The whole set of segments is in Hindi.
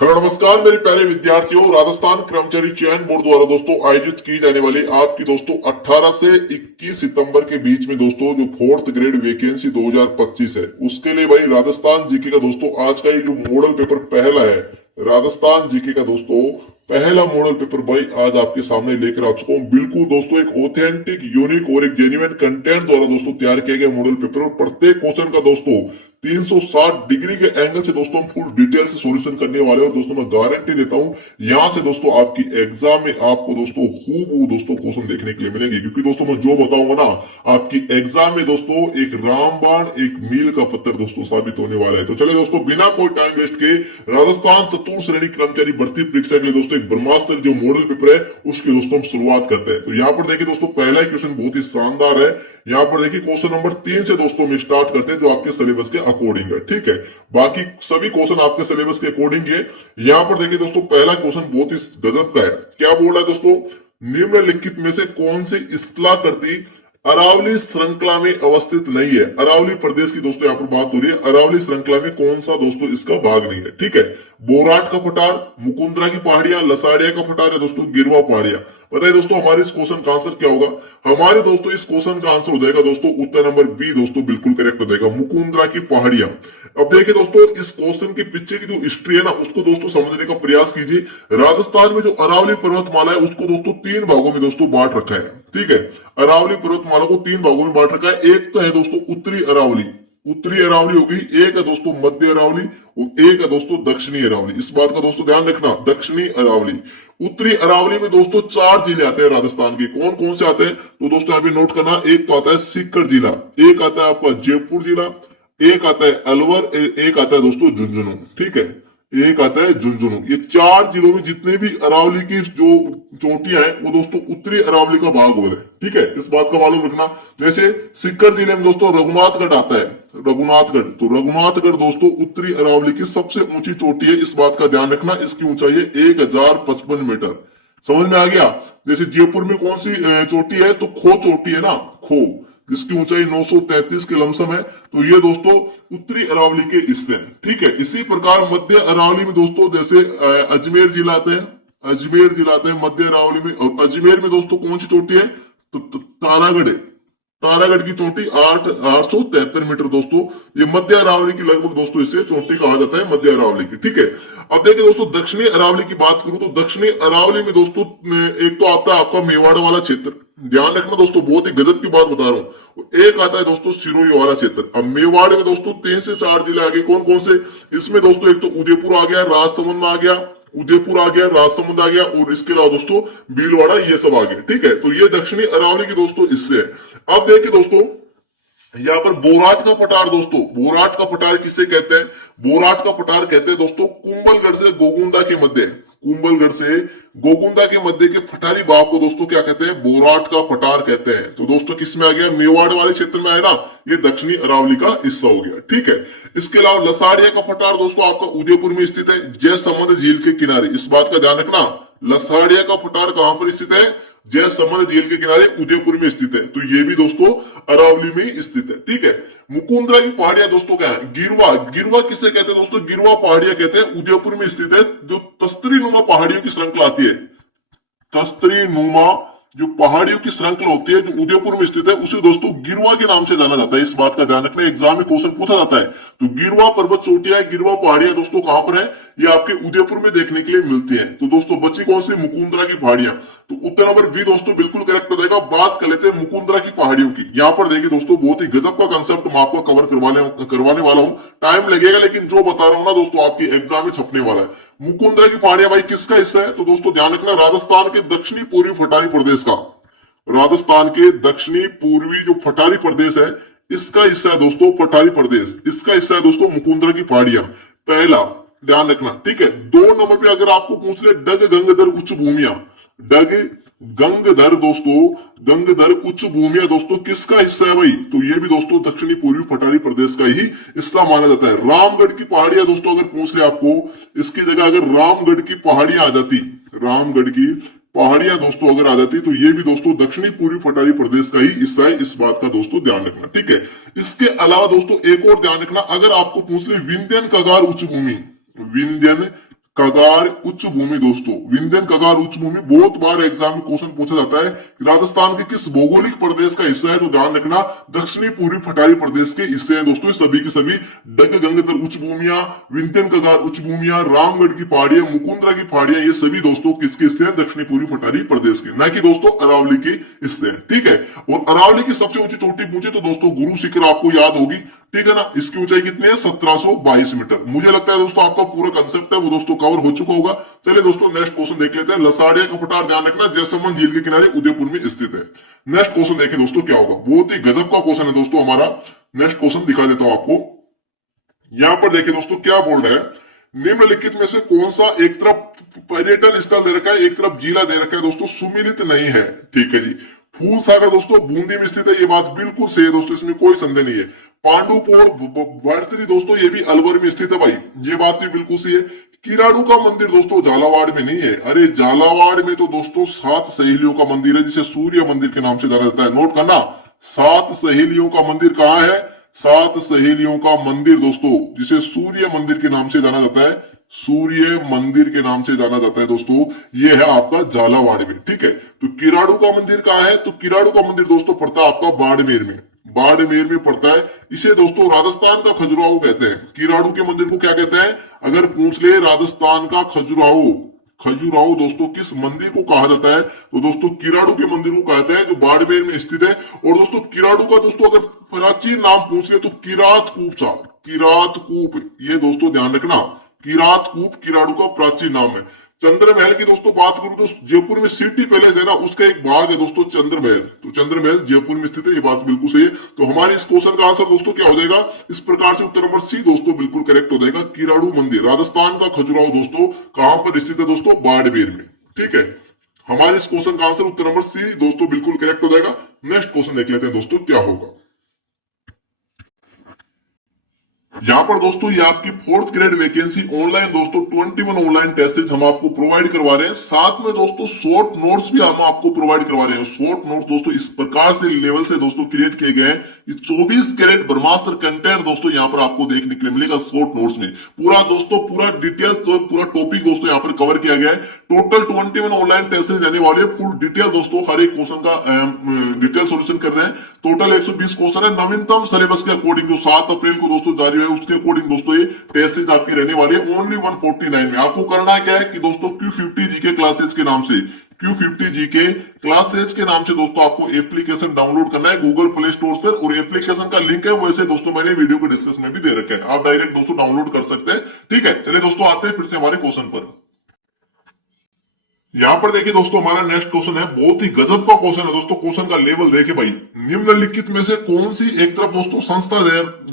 हेलो नमस्कार मेरे प्यारे विद्यार्थियों। राजस्थान कर्मचारी चयन बोर्ड द्वारा दोस्तों आयोजित की जाने वाली आपकी दोस्तों 18 से 21 सितंबर के बीच में दोस्तों जो फोर्थ ग्रेड वैकेंसी 2025 है उसके लिए भाई राजस्थान जीके का दोस्तों आज का ये जो मॉडल पेपर पहला है, राजस्थान जीके का दोस्तों पहला मॉडल पेपर भाई आज आपके सामने लेकर आ चुका हूँ। बिल्कुल दोस्तों एक ऑथेंटिक, यूनिक और एक जेन्युइन कंटेंट द्वारा दोस्तों तैयार किया गया मॉडल पेपर और प्रत्येक क्वेश्चन का दोस्तों 360 डिग्री के एंगल से दोस्तों हम फुल डिटेल से सॉल्यूशन करने वाले हैं और दोस्तों मैं गारंटी देता हूं यहां से दोस्तों आपकी एग्जाम में आपको दोस्तों खूब दोस्तों क्वेश्चन देखने के लिए मिलेंगे, क्योंकि दोस्तों मैं जो बताऊंगा ना आपकी एग्जाम में दोस्तों एक रामबाण एक मील का पत्थर दोस्तों साबित होने वाला है। तो चलिए दोस्तों बिना कोई टाइम वेस्ट के राजस्थान चतुर्थ श्रेणी कर्मचारी भर्ती परीक्षा के लिए दोस्तों एक ब्रह्मास्त्र जो मॉडल पेपर है उसकी दोस्तों हम शुरुआत करते हैं। तो यहाँ पर देखिए दोस्तों पहला क्वेश्चन बहुत ही शानदार है। यहाँ पर देखिए क्वेश्चन नंबर 3 से दोस्तों हम स्टार्ट करते हैं जो आपके सिलेबस के अकॉर्डिंग है। ठीक है, बाकी सभी क्वेश्चन आपके सिलेबस के अकॉर्डिंग है। यहाँ पर देखिए दोस्तों पहला क्वेश्चन बहुत ही गजब का है। क्या बोल रहा है दोस्तों, निम्नलिखित में से कौन सी इस्तेला करती अरावली श्रृंखला में अवस्थित नहीं है। अरावली प्रदेश की दोस्तों यहाँ पर बात हो रही है। अरावली श्रृंखला में कौन सा दोस्तों इसका भाग नहीं है। ठीक है, बोराट का पठार, मुकुंदरा की पहाड़ियां, लसाड़िया का पठार है दोस्तों गिरवा पहाड़ियां। बताइए दोस्तों हमारे इस क्वेश्चन का आंसर क्या होगा। हमारे दोस्तों इस क्वेश्चन का आंसर हो जाएगा दोस्तों उत्तर नंबर बी दोस्तों बिल्कुल करेक्ट हो जाएगा, मुकुंदरा की पहाड़ियां। अब देखिए दोस्तों इस क्वेश्चन के पीछे की जो हिस्ट्री है ना उसको दोस्तों समझने का प्रयास कीजिए। राजस्थान में जो अरावली पर्वतमाला है उसको दोस्तों 3 भागों में दोस्तों बांट रखा है। ठीक है, अरावली पर्वतमाला को 3 भागों में बांट रखा है। एक तो है दोस्तों उत्तरी अरावली, उत्तरी अरावली होगी, एक है दोस्तों मध्य अरावली और एक है दोस्तों दक्षिणी अरावली। इस बात का दोस्तों ध्यान रखना, दक्षिणी अरावली। उत्तरी अरावली में दोस्तों 4 जिले आते हैं राजस्थान के। कौन कौन से आते हैं तो दोस्तों यहाँ पे नोट करना। एक तो आता है सीकर जिला, एक आता है आपका जयपुर जिला, एक आता है अलवर, एक आता है दोस्तों झुंझुनू। ठीक है, एक आता है झुंझुनू। ये 4 जिलों में जितने भी अरावली की जो चोटियां हैं वो दोस्तों उत्तरी अरावली का भाग हो रहे। ठीक है, इस बात का मालूम रखना। जैसे सीकर जिले में दोस्तों रघुनाथगढ़ आता है, रघुनाथगढ़। तो रघुनाथगढ़ दोस्तों उत्तरी अरावली की सबसे ऊंची चोटी है। इस बात का ध्यान रखना, इसकी ऊंचाई है 1055 मीटर। समझ में आ गया। जैसे जयपुर में कौन सी चोटी है तो खो चोटी है ना, खो, जिसकी ऊंचाई 933 के लमसम है। तो ये दोस्तों उत्तरी अरावली के हिस्से हैं। ठीक है, इसी प्रकार मध्य अरावली में दोस्तों जैसे अजमेर जिला आता है, अजमेर जिला आता है मध्य अरावली में। और अजमेर में दोस्तों कौन सी चोटी है तो तारागढ़ है। तारागढ़ की चोटी 873 मीटर दोस्तों। ये मध्य अरावली की लगभग दोस्तों इसे चोटी कहा जाता है मध्य अरावली की। ठीक है, अब देखिए दोस्तों दक्षिणी अरावली की बात करूं तो दक्षिणी अरावली में दोस्तों एक तो आता है आपका मेवाड़ वाला क्षेत्र। ध्यान रखना दोस्तों, बहुत ही गजब की बात बता रहा हूं। एक आता है दोस्तों सिरोही वाला क्षेत्र। अब मेवाड़ में दोस्तों 3 से 4 जिले आ गए। कौन कौन से इसमें दोस्तों, एक तो उदयपुर आ गया, राजसमंद आ गया, उदयपुर आ गया, राजसमंद आ गया और इसके अलावा दोस्तों भीलवाड़ा, ये सब आ गए। ठीक है, तो ये दक्षिणी अरावली की दोस्तों इससे है। अब देखिए दोस्तों यहाँ पर बोराट का पठार दोस्तों, बोराट का पठार किसे कहते हैं, बोराट का पठार कहते हैं दोस्तों कुंभलगढ़ से गोगुंदा के मध्य, कुंभलगढ़ से गोगुंदा के मध्य के पठारी भाग को दोस्तों क्या कहते हैं, बोराट का पठार कहते हैं। तो दोस्तों किसमें आ गया, मेवाड़ वाले क्षेत्र में आया ना, ये दक्षिणी अरावली का हिस्सा हो गया। ठीक है, इसके अलावा लसाड़िया का पठार दोस्तों आपका उदयपुर में स्थित है, जयसमंद झील के किनारे। इस बात का ध्यान रखना, लसाड़िया का पठार कहां पर स्थित है, जयसमंद झील के किनारे उदयपुर में स्थित है। तो ये भी दोस्तों अरावली में स्थित है। ठीक है, मुकुंदरा की पहाड़ियां दोस्तों क्या है, गिरवा, गिरवा किसे कहते हैं दोस्तों, गिरवा पहाड़ियां कहते हैं, उदयपुर में स्थित है। जो तस्तरी नुमा पहाड़ियों की श्रृंखला आती है, तस्तरी नुमा जो पहाड़ियों की श्रृंखला होती है जो उदयपुर में स्थित है उसे दोस्तों गिरवा के नाम से जाना जाता है। इस बात का ध्यान रखना, एग्जाम में क्वेश्चन पूछा जाता है। तो गिरवा पर्वत चोटियां, गिरवा पहाड़ियां दोस्तों कहां पर है, ये आपके उदयपुर में देखने के लिए मिलती है। तो दोस्तों बची कौन सी, मुकुंदरा की पहाड़ियां। तो उत्तर नंबर बी दोस्तों बिल्कुल करेक्ट हो जाएगा। बात कर लेते हैं मुकुंदरा की पहाड़ियों की। यहाँ पर देखिए दोस्तों बहुत ही गजब का कंसेप्ट मैं आपको कवर करवाने वाला हूँ। टाइम लगेगा लेकिन जो बता रहा हूँ ना दोस्तों आपकी एग्जाम में छपने वाला है। मुकुंदरा की पहाड़ियां भाई किसका हिस्सा है तो दोस्तों ध्यान रखना, राजस्थान के दक्षिणी पूर्वी पठारी प्रदेश का, राजस्थान के दक्षिणी पूर्वी जो पठारी प्रदेश है इसका हिस्सा है दोस्तों, पठारी प्रदेश इसका हिस्सा है दोस्तों मुकुंदरा की पहाड़ियां। पहला ध्यान रखना। ठीक है, 2 नंबर पे अगर आपको पूछ ले डग गंगधर उच्च भूमिया, डग गंगधर दोस्तों, गंगधर उच्च भूमिया दोस्तों किसका हिस्सा है भाई, तो ये भी दोस्तों दक्षिणी पूर्वी पठारी प्रदेश का ही हिस्सा माना जाता है। रामगढ़ की पहाड़ियां दोस्तों अगर पूछ ले आपको, इसकी जगह अगर रामगढ़ की पहाड़ियां आ जाती, रामगढ़ की पहाड़ियां दोस्तों अगर आ जाती तो ये भी दोस्तों दक्षिणी पूर्वी पठारी प्रदेश का ही हिस्सा है। इस बात का दोस्तों ध्यान रखना। ठीक है, इसके अलावा दोस्तों एक और ध्यान रखना, अगर आपको पूछ ले विंध्यन कगार उच्च भूमि, विंध्यन कगार उच्च भूमि दोस्तों, विंध्यन कगार उच्च भूमि बहुत बार एग्जाम में क्वेश्चन पूछा जाता है। राजस्थान के किस भौगोलिक प्रदेश का हिस्सा है, तो ध्यान रखना दक्षिणी पूर्वी पठारी प्रदेश के हिस्से हैं दोस्तों सभी की सभी। डग गंगधर उच्च भूमिया, विंध्यन कगार उच्च भूमिया, रामगढ़ की पहाड़ियां, मुकुंदरा की पहाड़ियां, ये सभी दोस्तों किसके हिस्से हैं, दक्षिणी पूर्वी पठारी प्रदेश के, न कि दोस्तों अरावली के हिस्से हैं। ठीक है, और अरावली की सबसे ऊंची चोटी पूछे तो दोस्तों गुरु शिखर आपको याद होगी। ठीक है ना, इसकी ऊंचाई कितनी है, 1722 मीटर। मुझे लगता है दोस्तों आपका पूरा कंसेप्ट है वो दोस्तों कवर हो चुका होगा। चलिए दोस्तों नेक्स्ट क्वेश्चन देख लेते हैं। लसाड़िया का पठार ध्यान रखना जयसमंद झील के किनारे उदयपुर में स्थित है। नेक्स्ट क्वेश्चन देखें दोस्तों क्या होगा, बहुत ही गजब का क्वेश्चन है दोस्तों हमारा। नेक्स्ट क्वेश्चन दिखा देता हूं आपको। यहां पर देखिए दोस्तों क्या बोल रहे हैं, निम्नलिखित में से कौन सा एक तरफ पर्यटन स्थल दे रखा है, एक तरफ जिला दे रखा है दोस्तों, सुमिलित नहीं है। ठीक है जी, फूल सागर दोस्तों बूंदी में स्थित है, ये बात बिल्कुल सही है दोस्तों, इसमें कोई संदेह नहीं है। पांडुपोर भर्तरी दोस्तों ये भी अलवर में स्थित है भाई, ये बात भी बिल्कुल सही है। किराड़ू का मंदिर दोस्तों झालावाड़ में नहीं है, अरे झालावाड़ में तो दोस्तों 7 सहेलियों का मंदिर है जिसे सूर्य मंदिर के नाम से जाना जाता है। नोट करना, 7 सहेलियों का मंदिर कहाँ है, 7 सहेलियों का मंदिर दोस्तों जिसे सूर्य मंदिर के नाम से जाना जाता है, सूर्य मंदिर के नाम से जाना जाता है दोस्तों, ये है आपका झालावाड़ में। ठीक है, तो किराड़ू का मंदिर कहाँ है, तो किराड़ू का मंदिर दोस्तों पड़ता है आपका बाड़मेर में, बाड़मेर में पड़ता है। इसे दोस्तों राजस्थान का खजुराहो कहते हैं। किराड़ू के मंदिर को क्या कहते हैं, अगर पूछ ले राजस्थान का खजुराहो, खजुराहो दोस्तों किस मंदिर को कहा जाता है, तो दोस्तों किराड़ू के मंदिर को कहते हैं जो बाड़मेर में स्थित है। और दोस्तों किराड़ू का दोस्तों अगर प्राचीन नाम पूछ ले तो किरात कूप सा, किरात कूप, ये दोस्तों ध्यान रखना, किरात कूप किराड़ू का प्राचीन नाम है। चंद्रमहल की दोस्तों बात करूं तो जयपुर में सिटी पैलेस है ना, उसका एक भाग है दोस्तों चंद्रमहल, तो चंद्रमहल जयपुर में स्थित है, ये बात बिल्कुल सही है। तो हमारे इस क्वेश्चन का आंसर दोस्तों क्या हो जाएगा, इस प्रकार से उत्तर नंबर सी दोस्तों बिल्कुल करेक्ट हो जाएगा। किराड़ू मंदिर राजस्थान का खजुराहो दोस्तों कहां पर स्थित है दोस्तों, बाड़मेर में। ठीक है, हमारे इस क्वेश्चन का आंसर उत्तर नंबर सी दोस्तों बिल्कुल करेक्ट हो जाएगा। नेक्स्ट क्वेश्चन देख लेते हैं दोस्तों क्या होगा। यहाँ पर दोस्तों ये आपकी 4th ग्रेड वैकेंसी ऑनलाइन दोस्तों 21 ऑनलाइन टेस्ट हम आपको प्रोवाइड करवा रहे हैं, साथ में दोस्तों शॉर्ट नोट्स भी हम आपको प्रोवाइड करवा रहे हैं। शॉर्ट नोट दोस्तों इस प्रकार से लेवल से दोस्तों क्रिएट किए गए हैं, 24 कैरेट ब्रह्मास्त्र कंटेंट दोस्तों यहाँ पर आपको देखने के लिए मिलेगा शॉर्ट नोट्स में। पूरा दोस्तों पूरा डिटेल्स तो पूरा टॉपिक दोस्तों यहाँ पर कवर किया गया है। टोटल 21 ऑनलाइन टेस्ट रहने वाले हैं, फुल डिटेल दोस्तों हर एक क्वेश्चन का डिटेल सोल्यूशन कर रहे हैं। टोटल 120 क्वेश्चन है, नवीनतम सिलेबस के अकॉर्डिंग जो 7 अप्रैल को दोस्तों जारी है उसके अकॉर्डिंग दोस्तों ये टेस्ट आपकी रहने वाली है ओनली 149 में। आपको करना क्या है कि दोस्तों Q50 जीके क्लासेस के नाम से, Q50 जीके क्लासेस के नाम से दोस्तों आपको एप्लीकेशन डाउनलोड करना है गूगल प्ले स्टोर पर, और एप्लीकेशन का लिंक है वैसे दोस्तों मैंने वीडियो के डिस्क्रिप्शन में भी दे रखा है, आप डायरेक्ट दोस्तों डाउनलोड कर सकते हैं। ठीक है, चलिए दोस्तों आते हैं फिर से हमारे क्वेश्चन पर। यहां पर देखिए दोस्तों हमारा नेक्स्ट क्वेश्चन है, बहुत ही गजब का क्वेश्चन है दोस्तों। क्वेश्चन का लेवल देखिए भाई, निम्नलिखित में से कौन सी एक तरफ दोस्तों संस्था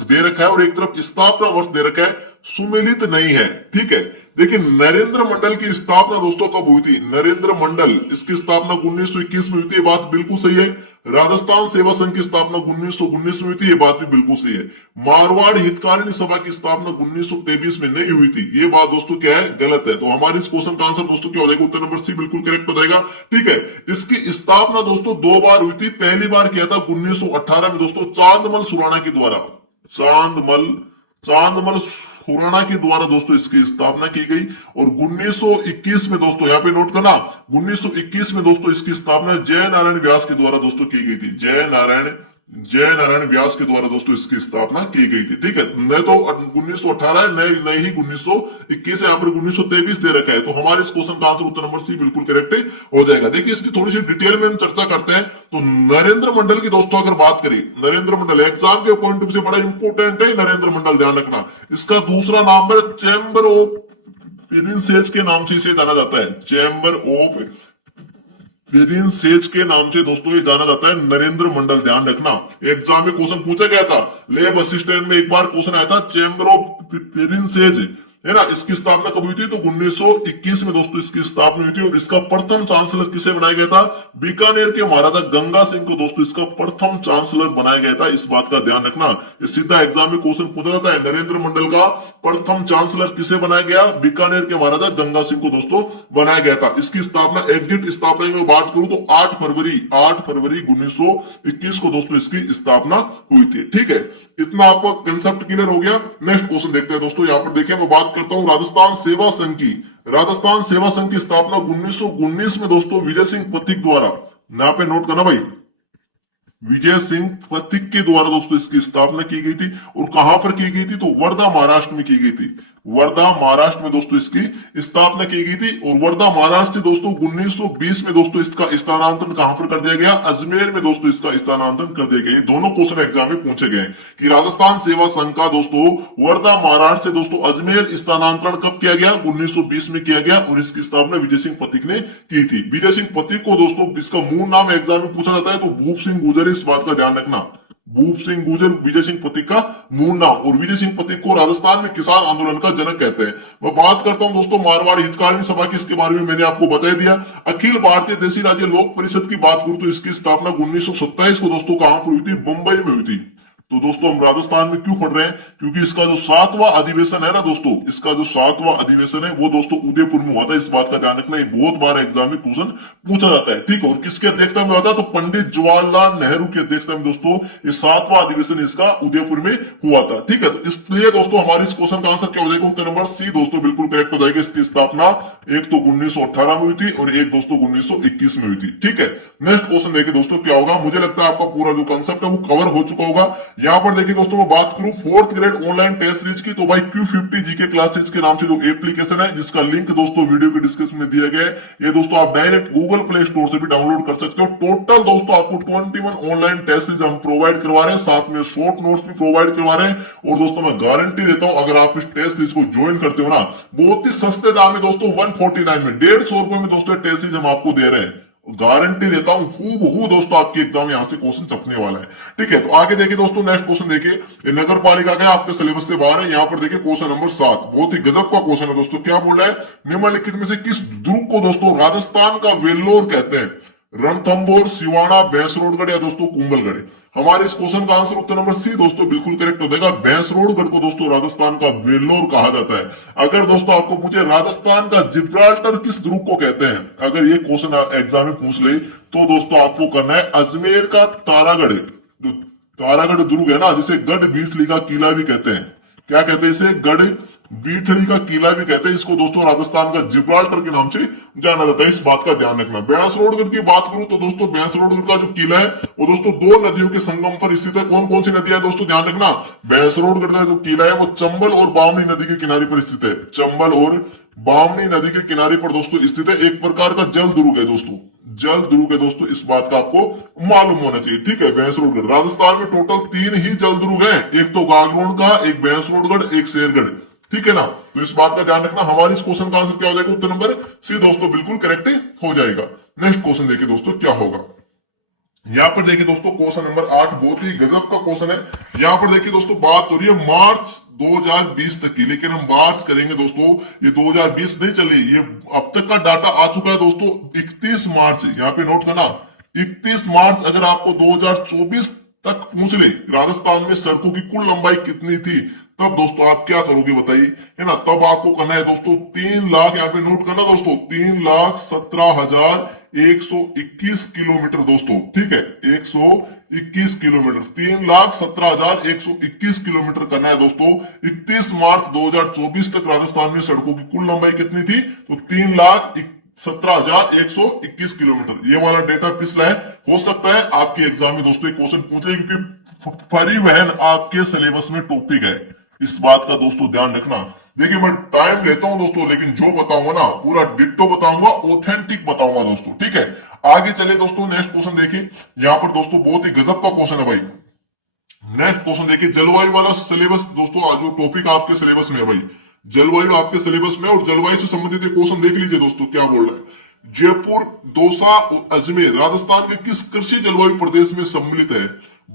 दे रखा है और एक तरफ स्थापना वर्ष दे रखा है, सुमेलित नहीं है। ठीक है, देखिए नरेंद्र मंडल की स्थापना दोस्तों कब हुई थी, नरेंद्र मंडल इसकी स्थापना 1921 में हुई थी, ये बात बिल्कुल सही है। राजस्थान सेवा संघ की स्थापना 1919 में हुई थी, ये बात भी बिल्कुल सही है। मारवाड़ हितकारिणी सभा की स्थापना 1923 में नहीं हुई थी, ये बात दोस्तों क्या है, गलत है। तो हमारे इस क्वेश्चन का आंसर दोस्तों क्या हो जाएगा, उत्तर नंबर सी बिल्कुल करेक्ट हो जाएगा। ठीक है, इसकी स्थापना दोस्तों 2 बार हुई थी, पहली बार किया था 1918 में दोस्तों चांदमल सुराणा के द्वारा, चांदमल खुराना के द्वारा दोस्तों इसकी स्थापना की गई। और 1921 में दोस्तों यहाँ पे नोट करना, 1921 में दोस्तों इसकी स्थापना जय नारायण व्यास के द्वारा दोस्तों की गई थी, जय नारायण व्यास के द्वारा दोस्तों इसकी स्थापना की गई थी। ठीक है, न तो 1918 नहीं ही 1921 यहाँ पर 1923 दे रखा है। तो हमारे इस क्वेश्चन का आंसर उत्तर नंबर सी बिल्कुल करेक्ट हो जाएगा। देखिए इसकी थोड़ी सी डिटेल में हम चर्चा करते हैं। तो नरेंद्र मंडल की दोस्तों अगर बात करें, नरेंद्र मंडल एग्जाम के पॉइंट ऑफ से बड़ा इंपोर्टेंट है नरेंद्र मंडल, ध्यान रखना। इसका दूसरा नाम है चैम्बर ऑफ प्रिंसेस के नाम से इसे जाना जाता है, चैम्बर ऑफ प्रिंसेस के नाम से दोस्तों ये जाना जाता है नरेंद्र मंडल, ध्यान रखना। एग्जाम में क्वेश्चन पूछा गया था, लैब असिस्टेंट में एक बार क्वेश्चन आया था चैम्बर ऑफ प्रिंसेस है ना, इसकी स्थापना कब हुई थी, तो 1921 में दोस्तों इसकी स्थापना हुई थी। और इसका प्रथम चांसलर किसे बनाया गया था, बीकानेर के महाराजा गंगा सिंह को दोस्तों इसका प्रथम चांसलर बनाया गया था, इस बात का ध्यान रखना। ये सीधा एग्जाम में क्वेश्चन पूछा जाता है, नरेंद्र मंडल का प्रथम चांसलर किसे बनाया गया, बीकानेर के महाराजा गंगा सिंह को दोस्तों बनाया गया था। इसकी स्थापना एग्जिट स्थापना की मैं बात करूं तो 8 फरवरी 1921 को दोस्तों इसकी स्थापना हुई थी। ठीक है, इतना आपका कंसेप्ट क्लियर हो गया। नेक्स्ट क्वेश्चन देखते हैं दोस्तों। यहाँ पर देखिए मैं बात करता हूं राजस्थान सेवा संघ की, राजस्थान सेवा संघ की स्थापना 1919 में दोस्तों विजय सिंह पथिक द्वारा, यहाँ पे नोट करना भाई, विजय सिंह पथिक के द्वारा दोस्तों इसकी स्थापना की गई थी। और कहां पर की गई थी, तो वर्धा महाराष्ट्र में की गई थी। वर्धा महाराष्ट्र में दोस्तों इसकी स्थापना की गई थी। और वर्धा महाराष्ट्र से दोस्तों 1920 में दोस्तों इसका स्थानांतरण कहां पर कर दिया गया, अजमेर में दोस्तों इसका स्थानांतरण कर दिया गया। दोनों क्वेश्चन एग्जाम में पूछे गए कि राजस्थान सेवा संघ का दोस्तों वर्धा महाराष्ट्र से दोस्तों अजमेर स्थानांतरण कब किया गया, 1920 में किया गया। और इसकी स्थापना विजय सिंह पथिक ने की थी। विजय सिंह पथिक को दोस्तों इसका मूल नाम एग्जाम में पूछा जाता है तो भूप सिंह गुर्जर, इस बात का ध्यान रखना। भूप सिंह गुर्जर विजय सिंह पथिक का मूल नाम। और विजय सिंह पथिक को राजस्थान में किसान आंदोलन का जनक कहते हैं। मैं बात करता हूं दोस्तों मारवाड़ हितकारिणी सभा की, इसके बारे में मैंने आपको बता दिया। अखिल भारतीय देशी राज्य लोक परिषद की बात करूं तो इसकी स्थापना 1927 को दोस्तों कहां पर हुई थी, मुंबई में हुई थी। तो दोस्तों हम राजस्थान में क्यों पढ़ रहे हैं, क्योंकि इसका जो 7वां अधिवेशन है ना दोस्तों, इसका जो 7वां अधिवेशन है वो दोस्तों उदयपुर में हुआ था। इस बात का ध्यान रखना, ये बहुत बार एग्जाम में क्वेश्चन पूछा जाता है। ठीक है, और किसके अध्यक्षता में हुआ था, तो पंडित जवाहरलाल नेहरू की अध्यक्षता में दोस्तों ये 7वां अधिवेशन इसका उदयपुर में हुआ था। ठीक है, तो इसलिए दोस्तों हमारे इस क्वेश्चन का आंसर क्या हो जाएगा, उत्तर नंबर सी दोस्तों बिल्कुल करेक्ट हो जाएगा। इसकी स्थापना एक तो 1918 में हुई थी और एक दोस्तों 1921 में हुई थी। ठीक है, नेक्स्ट क्वेश्चन देखिए दोस्तों क्या होगा। मुझे लगता है आपका पूरा जो कंसेप्ट है वो कवर हो चुका होगा। यहाँ पर देखिए दोस्तों मैं बात करूं 4th grade online test series की, तो भाई Q50 जीके क्लासेस के नाम से जो एप्लीकेशन है जिसका लिंक दोस्तों वीडियो के डिस्क्रिप्शन में दिया गया है, ये दोस्तों आप डायरेक्ट गूगल प्ले स्टोर से भी डाउनलोड कर सकते हो। टोटल दोस्तों आपको 21 ऑनलाइन टेस्ट सीरीज हम प्रोवाइड करवा रहे हैं, साथ में शॉर्ट नोट्स भी प्रोवाइड करवा रहे हैं। और दोस्तों मैं गारंटी देता हूं अगर आप इस टेस्ट सीरीज को ज्वाइन करते हो ना, बहुत ही सस्ते दाम में दोस्तों 149 में 150 रुपए में दोस्तों टेस्ट सीरीज हम आपको दे रहे हैं। गारंटी देता हूं हूबहू दोस्तों आपके एग्जाम यहां से क्वेश्चन छपने वाला है। ठीक है, तो आगे देखिए दोस्तों नेक्स्ट क्वेश्चन देखिए, नगर पालिका का आपके सिलेबस से बाहर है। यहां पर देखिए क्वेश्चन नंबर 7, बहुत ही गजब का क्वेश्चन है दोस्तों। क्या बोल रहा है, निम्नलिखित में से किस दुर्ग को दोस्तों राजस्थान का वेल्लोर कहते हैं, रणथंभौर, सिवाड़ा, भैंसरोडगढ़ या दोस्तों कुंभलगढ़। हमारे इस क्वेश्चन का आंसर उत्तर नंबर सी दोस्तों बिल्कुल करेक्ट हो जाएगा। भैंसरोडगढ़ को दोस्तों राजस्थान का वेल्लोर कहा जाता है। अगर दोस्तों आपको पूछे राजस्थान का जिब्राल्टर किस दुर्ग को कहते हैं, अगर ये क्वेश्चन एग्जाम में पूछ ले तो दोस्तों आपको करना है अजमेर का तारागढ़। जो तारागढ़ दुर्ग है ना, जिसे गढ़ बीठली का किला भी कहते हैं, क्या कहते हैं इसे, गढ़ बीठड़ी का किला भी कहते हैं। इसको दोस्तों राजस्थान का जिब्राल्टर के नाम से जाना जाता है, इस बात का ध्यान रखना। भैंसरोडगढ़ की बात करूं तो दोस्तों भैंसरोडगढ़ का जो किला है वो दोस्तों 2 नदियों के संगम पर स्थित है। कौन कौन सी नदियां है दोस्तों, ध्यान रखना। भैंसरोडगढ़ का जो किला है वो चंबल और बामनी नदी के किनारे पर स्थित है। चंबल और बामनी नदी के किनारे पर दोस्तों स्थित है। एक प्रकार का जल दुर्ग है दोस्तों, जल दुर्ग है दोस्तों, इस बात का आपको मालूम होना चाहिए। ठीक है, भैंसरोडगढ़ राजस्थान में टोटल 3 ही जल दुर्ग है, एक तो गागलोन का, एक भैंसरोडगढ़, एक शेरगढ़। ठीक है ना, तो इस बात का ध्यान रखना। हमारे इस क्वेश्चन का आंसर क्या हो जाएगा, उत्तर नंबर सी दोस्तों बिल्कुल करेक्ट हो जाएगा। नेक्स्ट क्वेश्चन देखिए दोस्तों क्या होगा। यहां पर देखिए दोस्तों क्वेश्चन नंबर 8, बहुत ही गजब का क्वेश्चन है। यहां पर देखिए दोस्तों बात हो रही है मार्च 2020 तक की, लेकिन हम बात करेंगे दोस्तों ये 2020 नहीं चली, ये अब तक का डाटा आ चुका है दोस्तों 31 मार्च। यहाँ पे नोट करना 31 मार्च। अगर आपको 2024 तक पूछ ले राजस्थान में सड़कों की कुल लंबाई कितनी थी, तब दोस्तों आप क्या करोगे बताइए, है ना। तब आपको करना है दोस्तों 3 लाख, यहाँ पे नोट करना दोस्तों 3,17,121 किलोमीटर दोस्तों। ठीक है, 121 किलोमीटर, 3,17,121 किलोमीटर करना है दोस्तों। 31 मार्च 2024 तक राजस्थान में सड़कों की कुल लंबाई कितनी थी, तो 3,17,121 किलोमीटर। ये वाला डेटा पिछला है, हो सकता है आपके एग्जाम में दोस्तों एक क्वेश्चन पूछ ले, क्योंकि परिवहन आपके सिलेबस में टॉपिक है, इस बात का दोस्तों ध्यान रखना। देखिए मैं टाइम लेता हूं दोस्तों, लेकिन जो बताऊंगा ना पूरा डिट्टो बताऊंगा, ऑथेंटिक बताऊंगा दोस्तों। ठीक है, आगे चले दोस्तों नेक्स्ट क्वेश्चन देखिए। यहां पर दोस्तों बहुत ही गजब का क्वेश्चन है भाई। नेक्स्ट क्वेश्चन देखिए, जलवायु वाला सिलेबस दोस्तों, आज जो टॉपिक आपके सिलेबस में है भाई, जलवायु आपके सिलेबस में, और जलवायु से संबंधित क्वेश्चन देख लीजिए दोस्तों क्या बोल रहा है। जयपुर, दौसा, अजमेर राजस्थान के किस कृषि जलवायु प्रदेश में सम्मिलित है।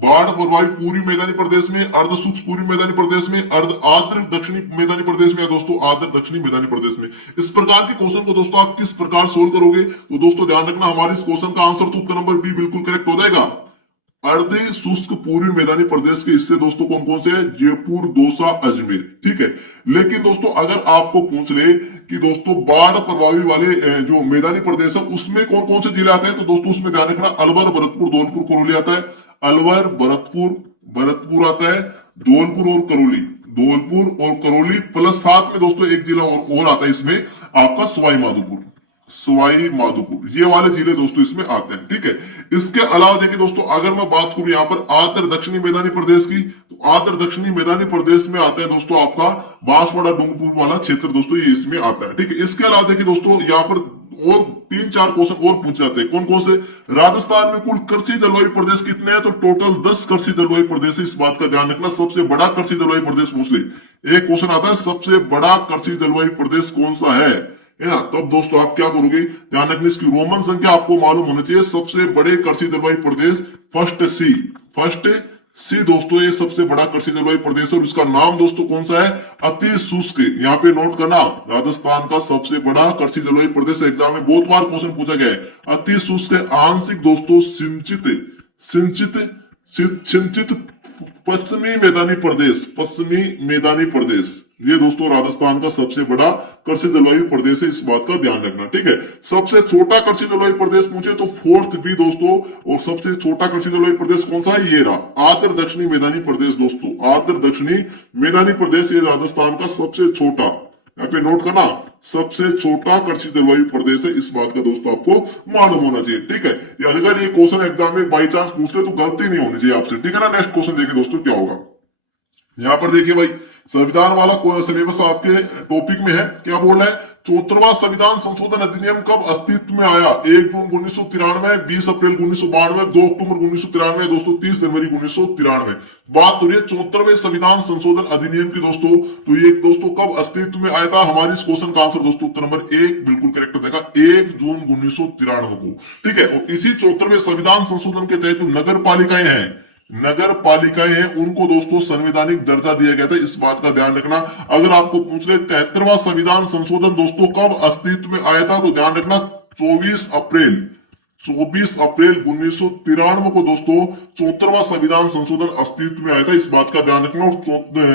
बाढ़ प्रभावित पूर्वी मैदानी प्रदेश में, अर्ध शुष्क पूर्वी मैदानी प्रदेश में, अर्ध आर्द्र दक्षिणी मैदानी प्रदेश में, या दोस्तों आर्द्र दक्षिणी मैदानी प्रदेश में। इस प्रकार के क्वेश्चन को दोस्तों आप किस प्रकार सोल्व करोगे, तो दोस्तों ध्यान रखना हमारे इस क्वेश्चन का आंसर तो उत्तर नंबर बी बिल्कुल करेक्ट हो जाएगा। अर्ध शुष्क पूर्वी मैदानी प्रदेश के हिस्से दोस्तों कौन कौन से हैं, जयपुर, दौसा, अजमेर। ठीक है, लेकिन दोस्तों अगर आपको पूछ ले कि दोस्तों बाढ़ प्रभावी वाले जो मैदानी प्रदेश है उसमें कौन कौन से जिले आते हैं, तो दोस्तों उसमें ध्यान रखना अलवर, भरतपुर, धौलपुर, करौली आता है। अलवर, भरतपुर आता है, धौलपुर और करौली। धौलपुर और करौली प्लस साथ में दोस्तों एक जिला और आता है इसमें आपका सवाई माधोपुर। सवाई माधोपुर ये वाले जिले दोस्तों इसमें आते हैं, ठीक है। इसके अलावा देखिए दोस्तों, अगर मैं बात करूं यहाँ पर आंध्र दक्षिणी मैदानी प्रदेश की, तो आंध्र दक्षिणी मैदानी प्रदेश में आता है दोस्तों आपका बांसवाड़ा डूंगरपुर वाला क्षेत्र दोस्तों, ये इसमें आता है, ठीक है। इसके अलावा देखिए दोस्तों, यहाँ पर और 3-4 क्वेश्चन और पूछ जाते हैं। कौन कौन से? राजस्थान में कुल कृषि जलवायु प्रदेश कितने हैं? तो टोटल 10 कृषि जलवायु प्रदेश है, इस बात का ध्यान रखना। सबसे बड़ा कृषि जलवायु प्रदेश पूछ ले, एक क्वेश्चन आता है सबसे बड़ा कृषि जलवायु प्रदेश कौन सा है ना। तब दोस्तों आप क्या करोगे, ध्यान रखना इसकी रोमन संख्या आपको मालूम होनी चाहिए। सबसे बड़े कृषि जलवायु प्रदेश फर्स्ट सी दोस्तों, ये सबसे बड़ा कृषि जलवायु प्रदेश है और इसका नाम दोस्तों कौन सा है? अति शुष्क। यहाँ पे नोट करना, राजस्थान का सबसे बड़ा कृषि जलवायु प्रदेश, एग्जाम में बहुत बार क्वेश्चन पूछा गया है। अति शुष्क आंशिक दोस्तों सिंचित पश्चिमी मैदानी प्रदेश, ये दोस्तों राजस्थान का सबसे बड़ा कृषि जलवायु प्रदेश है, इस बात का ध्यान रखना, ठीक है। सबसे छोटा कृषि जलवायु प्रदेश पूछे तो फोर्थ भी दोस्तों, और सबसे छोटा कृषि जलवायु प्रदेश कौन सा है? ये रहा आंध्र दक्षिणी मैदानी प्रदेश दोस्तों, आंध्र दक्षिणी मैदानी प्रदेश ये राजस्थान का सबसे छोटा, यहाँ पे नोट करना, सबसे छोटा कृषि जलवायु प्रदेश है, इस बात का दोस्तों आपको मालूम होना चाहिए, ठीक है। अगर ये क्वेश्चन एग्जाम में बाई चांस पूछ ले तो गलती नहीं होनी चाहिए आपसे, ठीक है ना। नेक्स्ट क्वेश्चन देखिए दोस्तों क्या होगा। यहाँ पर देखिए भाई, संविधान वाला सिलेबस आपके टॉपिक में है। क्या बोल रहा है? 74वां संविधान संशोधन अधिनियम कब अस्तित्व में आया? 1 जून 1993, 20 अप्रैल 1992, 2 अक्टूबर 1993, दोस्तों 30 जनवरी 1993। बात हो रही है 74वें संविधान संशोधन अधिनियम की दोस्तों। तो ये दोस्तों कब अस्तित्व में आया था? हमारी इस क्वेश्चन का आंसर दोस्तों उत्तर नंबर 1 बिल्कुल करेक्ट हो जाएगा, 1 जून 1993 को, ठीक है। और इसी 74वें संविधान संशोधन के तहत जो नगर पालिकाएं हैं उनको दोस्तों संवैधानिक दर्जा दिया गया था, इस बात का ध्यान रखना। अगर आपको पूछ ले 73वां संविधान संशोधन दोस्तों कब अस्तित्व में आया था, तो ध्यान रखना 24 अप्रैल 1993 को दोस्तों 74वां संविधान संशोधन अस्तित्व में आया था, इस बात का ध्यान रखना। और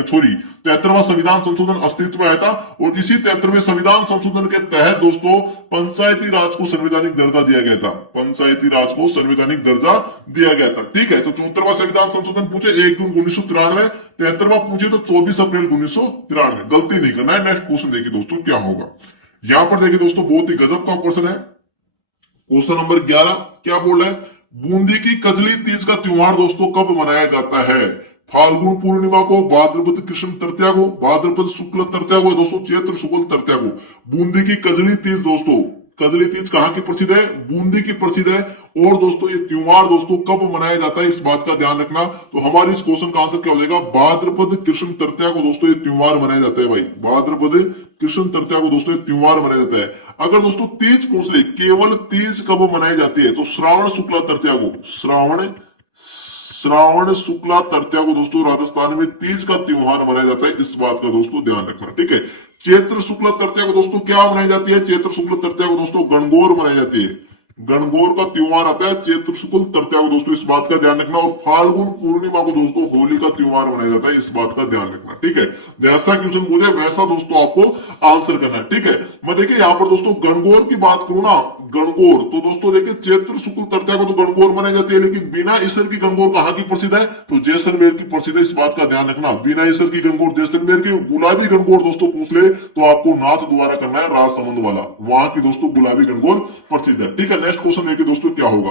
73वां संविधान संशोधन अस्तित्व में आया था और इसी 73वें संविधान संशोधन के तहत दोस्तों पंचायती राज को संवैधानिक दर्जा दिया गया था, पंचायती राज को संवैधानिक दर्जा दिया गया था, ठीक है। तो 74वां संविधान संशोधन पूछे 1 जून 1993, 73वां पूछे तो 24 अप्रैल 1993, गलती नहीं करना है। नेक्स्ट क्वेश्चन देखिए दोस्तों क्या होगा। यहां पर देखिए दोस्तों बहुत ही गजब का क्वेश्चन है, क्वेश्चन नंबर 11। क्या बोल रहा है? बूंदी की कजली तीज का त्योहार दोस्तों कब मनाया जाता है? फाल्गुन पूर्णिमा को, भाद्रपद कृष्ण तृतीया को, भाद्रपद शुक्ल तृतीया को, दोस्तों चैत्र शुक्ल तृतीया को। बूंदी की कजली तीज दोस्तों, कजली तीज कहाँ की प्रसिद्ध है? बूंदी की प्रसिद्ध है। और दोस्तों ये त्योहार दोस्तों कब मनाया जाता है, इस बात का ध्यान रखना। तो हमारे इस क्वेश्चन का आंसर क्या हो जाएगा? भाद्रपद कृष्ण तृतीया को दोस्तों ये त्योहार मनाया जाता है भाई, भाद्रपद कृष्ण तृतीया को दोस्तों ये त्योहार मनाया जाता है। अगर दोस्तों तीज पूछ ले, केवल तीज कब मनाई जाती है, तो श्रावण शुक्ला तृतीया को, श्रावण शुक्ला तृतीया को दोस्तों राजस्थान में तीज का त्योहार मनाया जाता है, इस बात का दोस्तों ध्यान रखना, ठीक है। चैत्र शुक्ल तृतीया को दोस्तों क्या मनाई जाती है? चैत्र शुक्ल तृतीया को दोस्तों गणगौर मनाई जाती है, गणगौर का त्योहार आता है चैत्र शुक्ल तृतीया को दोस्तों, इस बात का ध्यान रखना। और फाल्गुन पूर्णिमा को दोस्तों होली का त्योहार मनाया जाता है, इस बात का ध्यान रखना, ठीक है। जैसा क्वेश्चन पूछे वैसा दोस्तों आपको आंसर करना है, ठीक है। मैं देखिए यहाँ पर दोस्तों गणगौर की बात करूं ना, गणगौर तो दोस्तों देखिए चैत्र शुक्ल तृतीया को तो गणगौर मनाई जाती है, लेकिन बिना ईसर की गणगौर कहाँ की प्रसिद्ध है? तो जैसलमेर की प्रसिद्ध है, इस बात का ध्यान रखना। बिना ईसर की गणगौर जैसलमेर की। गुलाबी गणगौर दोस्तों पूछ ले तो आपको नाथ द्वारा करना है, राजसमंद वाला, वहां की दोस्तों गुलाबी गणगौर प्रसिद्ध है, ठीक है। नेक्स्ट क्वेश्चन देखिए दोस्तों क्या होगा।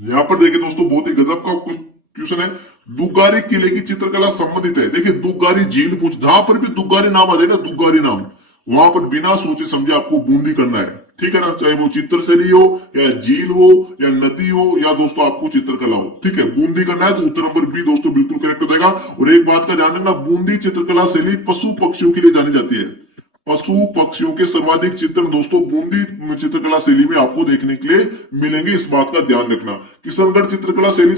यहाँ पर देखिए दोस्तों बहुत ही गजब का क्वेश्चन है, दुग्गारी किले की चित्रकला संबंधित है। देखिए दुग्गारी झील पूछ, जहां पर भी दुग्गारी नाम आ जाए ना, दुग्गारी नाम, वहां पर बिना सोचे समझे आपको बूंदी करना है, ठीक है ना। चाहे वो चित्रशैली हो या झील हो या नदी हो या दोस्तों आपको चित्रकला हो, ठीक है, बूंदी करना है। तो उत्तर नंबर बी दोस्तों बिल्कुल करेक्ट हो जाएगा। और एक बात का ध्यान रखना, बूंदी चित्रकला शैली पशु पक्षियों के लिए जानी जाती है, पशु पक्षियों के सर्वाधिक चित्रण दोस्तों बूंदी चित्रकला शैली में आपको देखने के लिए मिलेंगे, इस बात का ध्यान रखना। किशनगढ़ चित्रकला शैली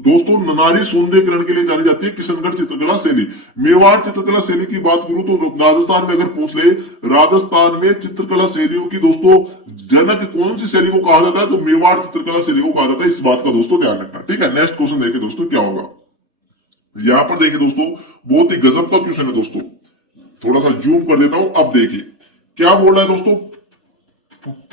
दोस्तों नारी सौंदर्यकरण के लिए जानी जाती है, किशनगढ़ चित्रकला शैली। मेवाड़ चित्रकला शैली की बात करूं तो राजस्थान में अगर पूछ ले, राजस्थान में चित्रकला शैलियों की दोस्तों जनक कौन सी शैली को कहा जाता है, तो मेवाड़ चित्रकला शैली को कहा जाता है, इस बात का दोस्तों ध्यान रखना, ठीक है। नेक्स्ट क्वेश्चन देखिए दोस्तों क्या होगा। यहां पर देखिए दोस्तों बहुत ही गजब का क्वेश्चन है दोस्तों, थोड़ा सा जूम कर देता हूं। अब देखिए क्या बोल रहा है दोस्तों,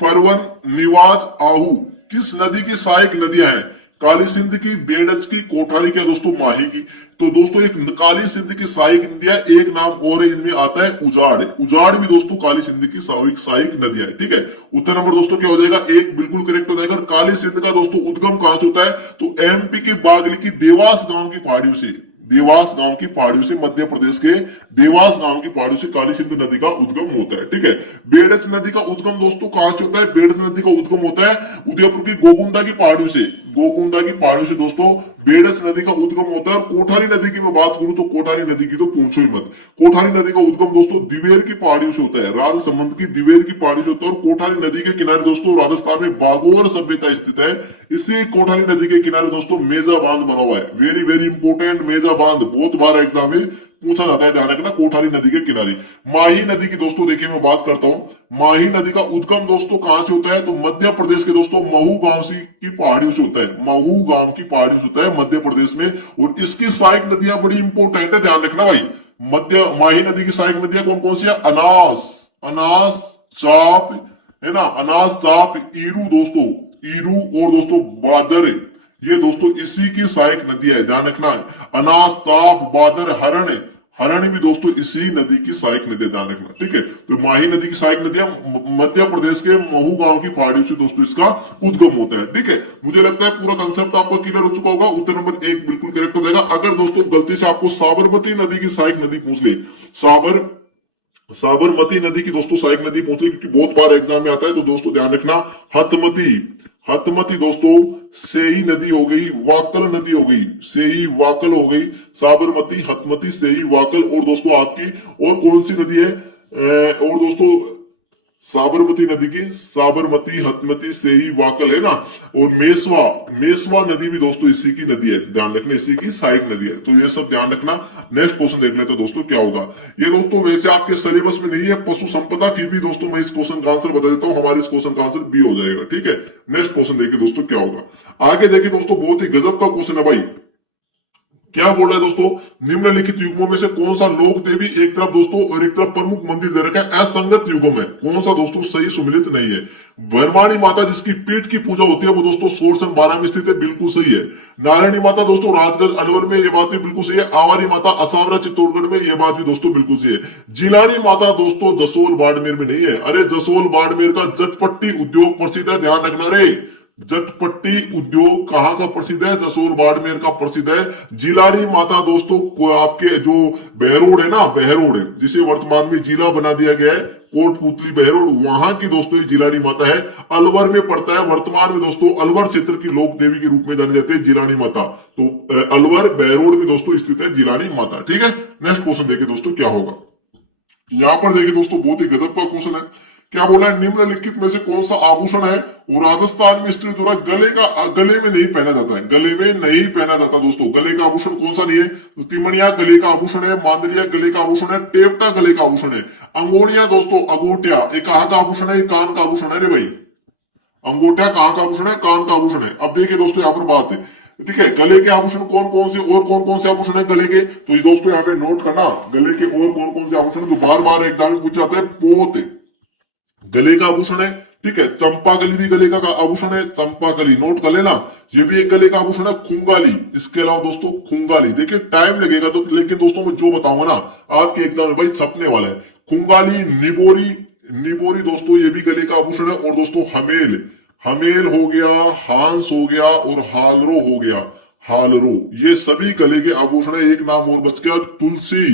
परवन, निवाज, आहू किस नदी की सहायक नदियां हैं? काली सिंध की, बेडज की, कोठारी की, दोस्तों माही की। तो दोस्तों एक काली सिंध की सहायक नदियां, एक नाम और है इनमें आता है उजाड़। उजाड़ भी दोस्तों काली सिंध की सहायक नदियां है, ठीक है। उत्तर नंबर दोस्तों क्या हो जाएगा, एक बिल्कुल करेक्ट हो जाएगा। काली सिंध का दोस्तों उद्गम कहां से होता है, तो एमपी के बागली की देवास गांव की पहाड़ियों से, देवास गांव की पहाड़ियों से, मध्य प्रदेश के देवास गांव की पहाड़ियों से काली सिंध नदी का उद्गम होता है, ठीक है। बेडज नदी का उद्गम दोस्तों कहां से होता है, बेडज नदी का उद्गम होता है उदयपुर की गोगुंदा की पहाड़ियों से, गोगुंदा की पहाड़ियों से दोस्तों बेडज नदी का उद्गम होता है। और कोठारी नदी की मैं बात करूं तो कोठारी नदी की तो पूछो ही मत। कोठारी नदी का उद्गम दोस्तों दिवेर की पहाड़ियों से होता है, राजसमंद की दिवेर की पहाड़ियों से होता है। और कोठारी नदी के किनारे दोस्तों राजस्थान में बागोर सभ्यता स्थित है। इसी कोठारी नदी के किनारे दोस्तों मेजा बांध बना हुआ है, वेरी वेरी इंपोर्टेंट। मेजा बांध बहुत बार एग्जाम में पूछा जाता है, ध्यान रखना, कोठारी नदी के किनारे। माही नदी की दोस्तों देखिए मैं बात करता हूं, माही नदी का उद्गम दोस्तों कहां से होता है, तो मध्य प्रदेश के दोस्तों महू गांव की पहाड़ियों से होता है, महू गांव की पहाड़ियों से होता है मध्य प्रदेश में। और इसकी सहायक नदियां बड़ी इंपोर्टेंट है, ध्यान रखना भाई। मध्य माही नदी की सहायक नदियां कौन कौन सी है, अनास, अनास, चाप, है ना, अनास, चाप, ईरू दोस्तों, ईरू और दोस्तों बादर, ये दोस्तों इसी की सहायक नदी है, ध्यान रखना है। अनास, ताप, बादर, हरण, हरण भी दोस्तों इसी नदी की सहायक नदी, ध्यान रखना, ठीक है। तो माही नदी की सहायक नदियां मध्य प्रदेश के महू गांव की पहाड़ियों से दोस्तों इसका उद्गम होता है, ठीक है। मुझे लगता है पूरा कंसेप्ट आपको क्लियर हो चुका होगा। उत्तर नंबर एक बिल्कुल करेक्ट हो जाएगा। अगर दोस्तों गलती से आपको साबरमती नदी की सहायक नदी पूछ ले, साबरमती नदी की दोस्तों सहायक नदी पूछ ली, क्योंकि बहुत बार एग्जाम में आता है, तो दोस्तों ध्यान रखना, हतमती, हतमती दोस्तों सेई नदी हो गई, वाकल नदी हो गई, सेई वाकल हो गई, साबरमती, हतमती, सेई वाकल। और दोस्तों आपकी और कौन सी नदी है, और दोस्तों साबरमती नदी की, साबरमती, हतमती, सेई, वाकल, है ना। और मेसवा, मेसवा नदी भी दोस्तों इसी की नदी है, ध्यान रखना, इसी की सहायक नदी है। तो ये सब ध्यान रखना। नेक्स्ट क्वेश्चन देख लेते हैं दोस्तों क्या होगा। ये दोस्तों वैसे आपके सिलेबस में नहीं है, पशु संपदा, फिर भी दोस्तों मैं इस क्वेश्चन का आंसर बता देता हूं, हमारे इस क्वेश्चन का आंसर बी हो जाएगा, ठीक है। नेक्स्ट क्वेश्चन देखिए दोस्तों क्या होगा। आगे देखिए दोस्तों, बहुत ही गजब का क्वेश्चन है भाई। क्या बोल रहा है दोस्तों, निम्नलिखित युगमों में से कौन सा लोक देवी एक तरफ दोस्तों और एक तरफ प्रमुख मंदिर दे रखा है, असंगत युगम है, कौन सा दोस्तों सही सुमिलित नहीं है। वर्माणी माता जिसकी पीठ की पूजा होती है वो दोस्तों सोरसन 12 में स्थित है, बिल्कुल सही है। नारायणी माता दोस्तों राजगढ़ अलवर में, ये बात भी बिल्कुल सही है। आवारी माता असावरा चित्तौड़गढ़ में, ये बात भी दोस्तों बिल्कुल सही है। जिलानी माता दोस्तों जसोल बाड़मेर में नहीं है। अरे जसोल बाड़मेर का जटपट्टी उद्योग प्रसिद्ध है, ध्यान रखना रे। जटपट्टी उद्योग कहां का प्रसिद्ध है, जसोल बाड़मेर का प्रसिद्ध है। जिलानी माता दोस्तों आपके जो बहरोड है ना, बहरोड जिसे वर्तमान में जिला बना दिया गया है, कोटपुतली बहरोड, वहां की दोस्तों जिलानी माता है। अलवर में पड़ता है, वर्तमान में दोस्तों अलवर क्षेत्र की लोक देवी के रूप में जाने जाते हैं जिलानी माता। तो अलवर बहरोड में दोस्तों स्थित है जिलानी माता, ठीक है। नेक्स्ट क्वेश्चन देखिए दोस्तों क्या होगा। यहां पर देखिए दोस्तों बहुत ही गजब का क्वेश्चन है। क्या बोला है, निम्नलिखित में से कौन सा आभूषण है वो राजस्थान में स्त्री द्वारा गले में नहीं पहना जाता है, गले में नहीं पहना जाता दोस्तों। गले का आभूषण कौन सा नहीं है, तो तिमणिया गले का आभूषण है, मांदरिया गले का आभूषण है, टेवटा गले का आभूषण है। अंगोड़िया दोस्तों, अगोटिया, ये कहां का आभूषण है, कान का आभूषण है रे भाई। अंगोटिया कहां का आभूषण है, कान का आभूषण है। अब देखिए दोस्तों यहाँ पर बात है, ठीक है, गले के आभूषण कौन कौन से और कौन कौन से आभूषण है गले के, तो ये दोस्तों यहाँ पे नोट करना, गले के और कौन कौन से आभूषण, तो बार बार एग्जाम में पूछा जाता है। पोत गले का आभूषण है, ठीक है। चंपाकली भी गले का आभूषण है, चंपाकली नोट कर लेना, ये भी एक गले का आभूषण है। खुंगाली, इसके अलावा दोस्तों खुंगाली, देखिए टाइम लगेगा तो, लेकिन दोस्तों मैं जो बताऊंगा ना आपके एग्जाम में भाई छपने वाला है। खुंगाली, निबोरी, निबोरी दोस्तों ये भी गले का आभूषण है। और दोस्तों हमेल, हमेल हो गया, हांस हो गया और हालरो हो गया, हालरो, ये सभी गले के आभूषण है। एक नाम और बच गया, तुलसी,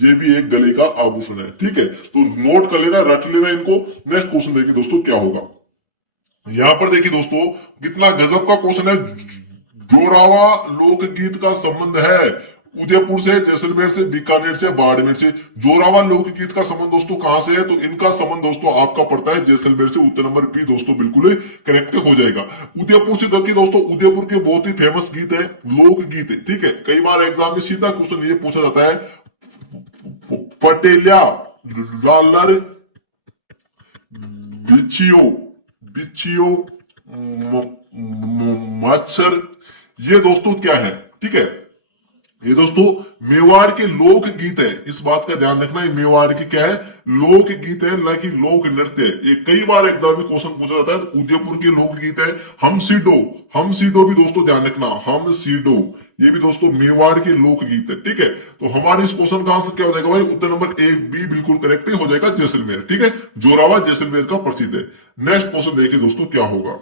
ये भी एक गले का आभूषण है, ठीक है। तो नोट कर लेना, रट लेना इनको। नेक्स्ट क्वेश्चन देखिए दोस्तों क्या होगा। यहां पर देखिए दोस्तों कितना गजब का क्वेश्चन है। जोरावा लोकगीत का संबंध है उदयपुर से, जैसलमेर से, बीकानेर से, बाड़मेर से। जोरावा लोकगीत का संबंध दोस्तों कहां से है, तो इनका संबंध दोस्तों आपका पड़ता है जैसलमेर से। उत्तर नंबर बी दोस्तों बिल्कुल करेक्ट हो जाएगा। उदयपुर से देखिए दोस्तों, उदयपुर के बहुत ही फेमस गीत है, लोकगीत है, ठीक है। कई बार एग्जाम में सीधा क्वेश्चन ये पूछा जाता है, पटेलिया, रालर, बिचियो, बिचियो, मच्छर, ये दोस्तों क्या है, ठीक है। ये दोस्तों मेवाड़ के लोक गीत है, इस बात का ध्यान रखना। ये मेवाड़ की क्या है, लोक गीत है, ना कि लोक नृत्य है। ये कई बार एग्जाम में क्वेश्चन पूछा जाता है। तो उदयपुर के लोक गीत है हम सीडो। हम सीडो भी दोस्तों ध्यान रखना, हम सीडो ये भी दोस्तों मेवाड़ के लोक गीत है। ठीक है, तो हमारे इस क्वेश्चन का आंसर क्या हो जाएगा भाई, उत्तर नंबर ए बी बिल्कुल करेक्ट हो जाएगा, जैसलमेर। ठीक है, जोरावर जैसलमेर का प्रसिद्ध है। नेक्स्ट क्वेश्चन देखिए दोस्तों क्या होगा।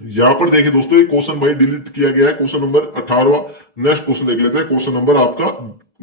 यहां पर देखिए दोस्तों, एक क्वेश्चन भाई डिलीट किया गया है, क्वेश्चन नंबर 18। नेक्स्ट क्वेश्चन देख लेते हैं, क्वेश्चन नंबर आपका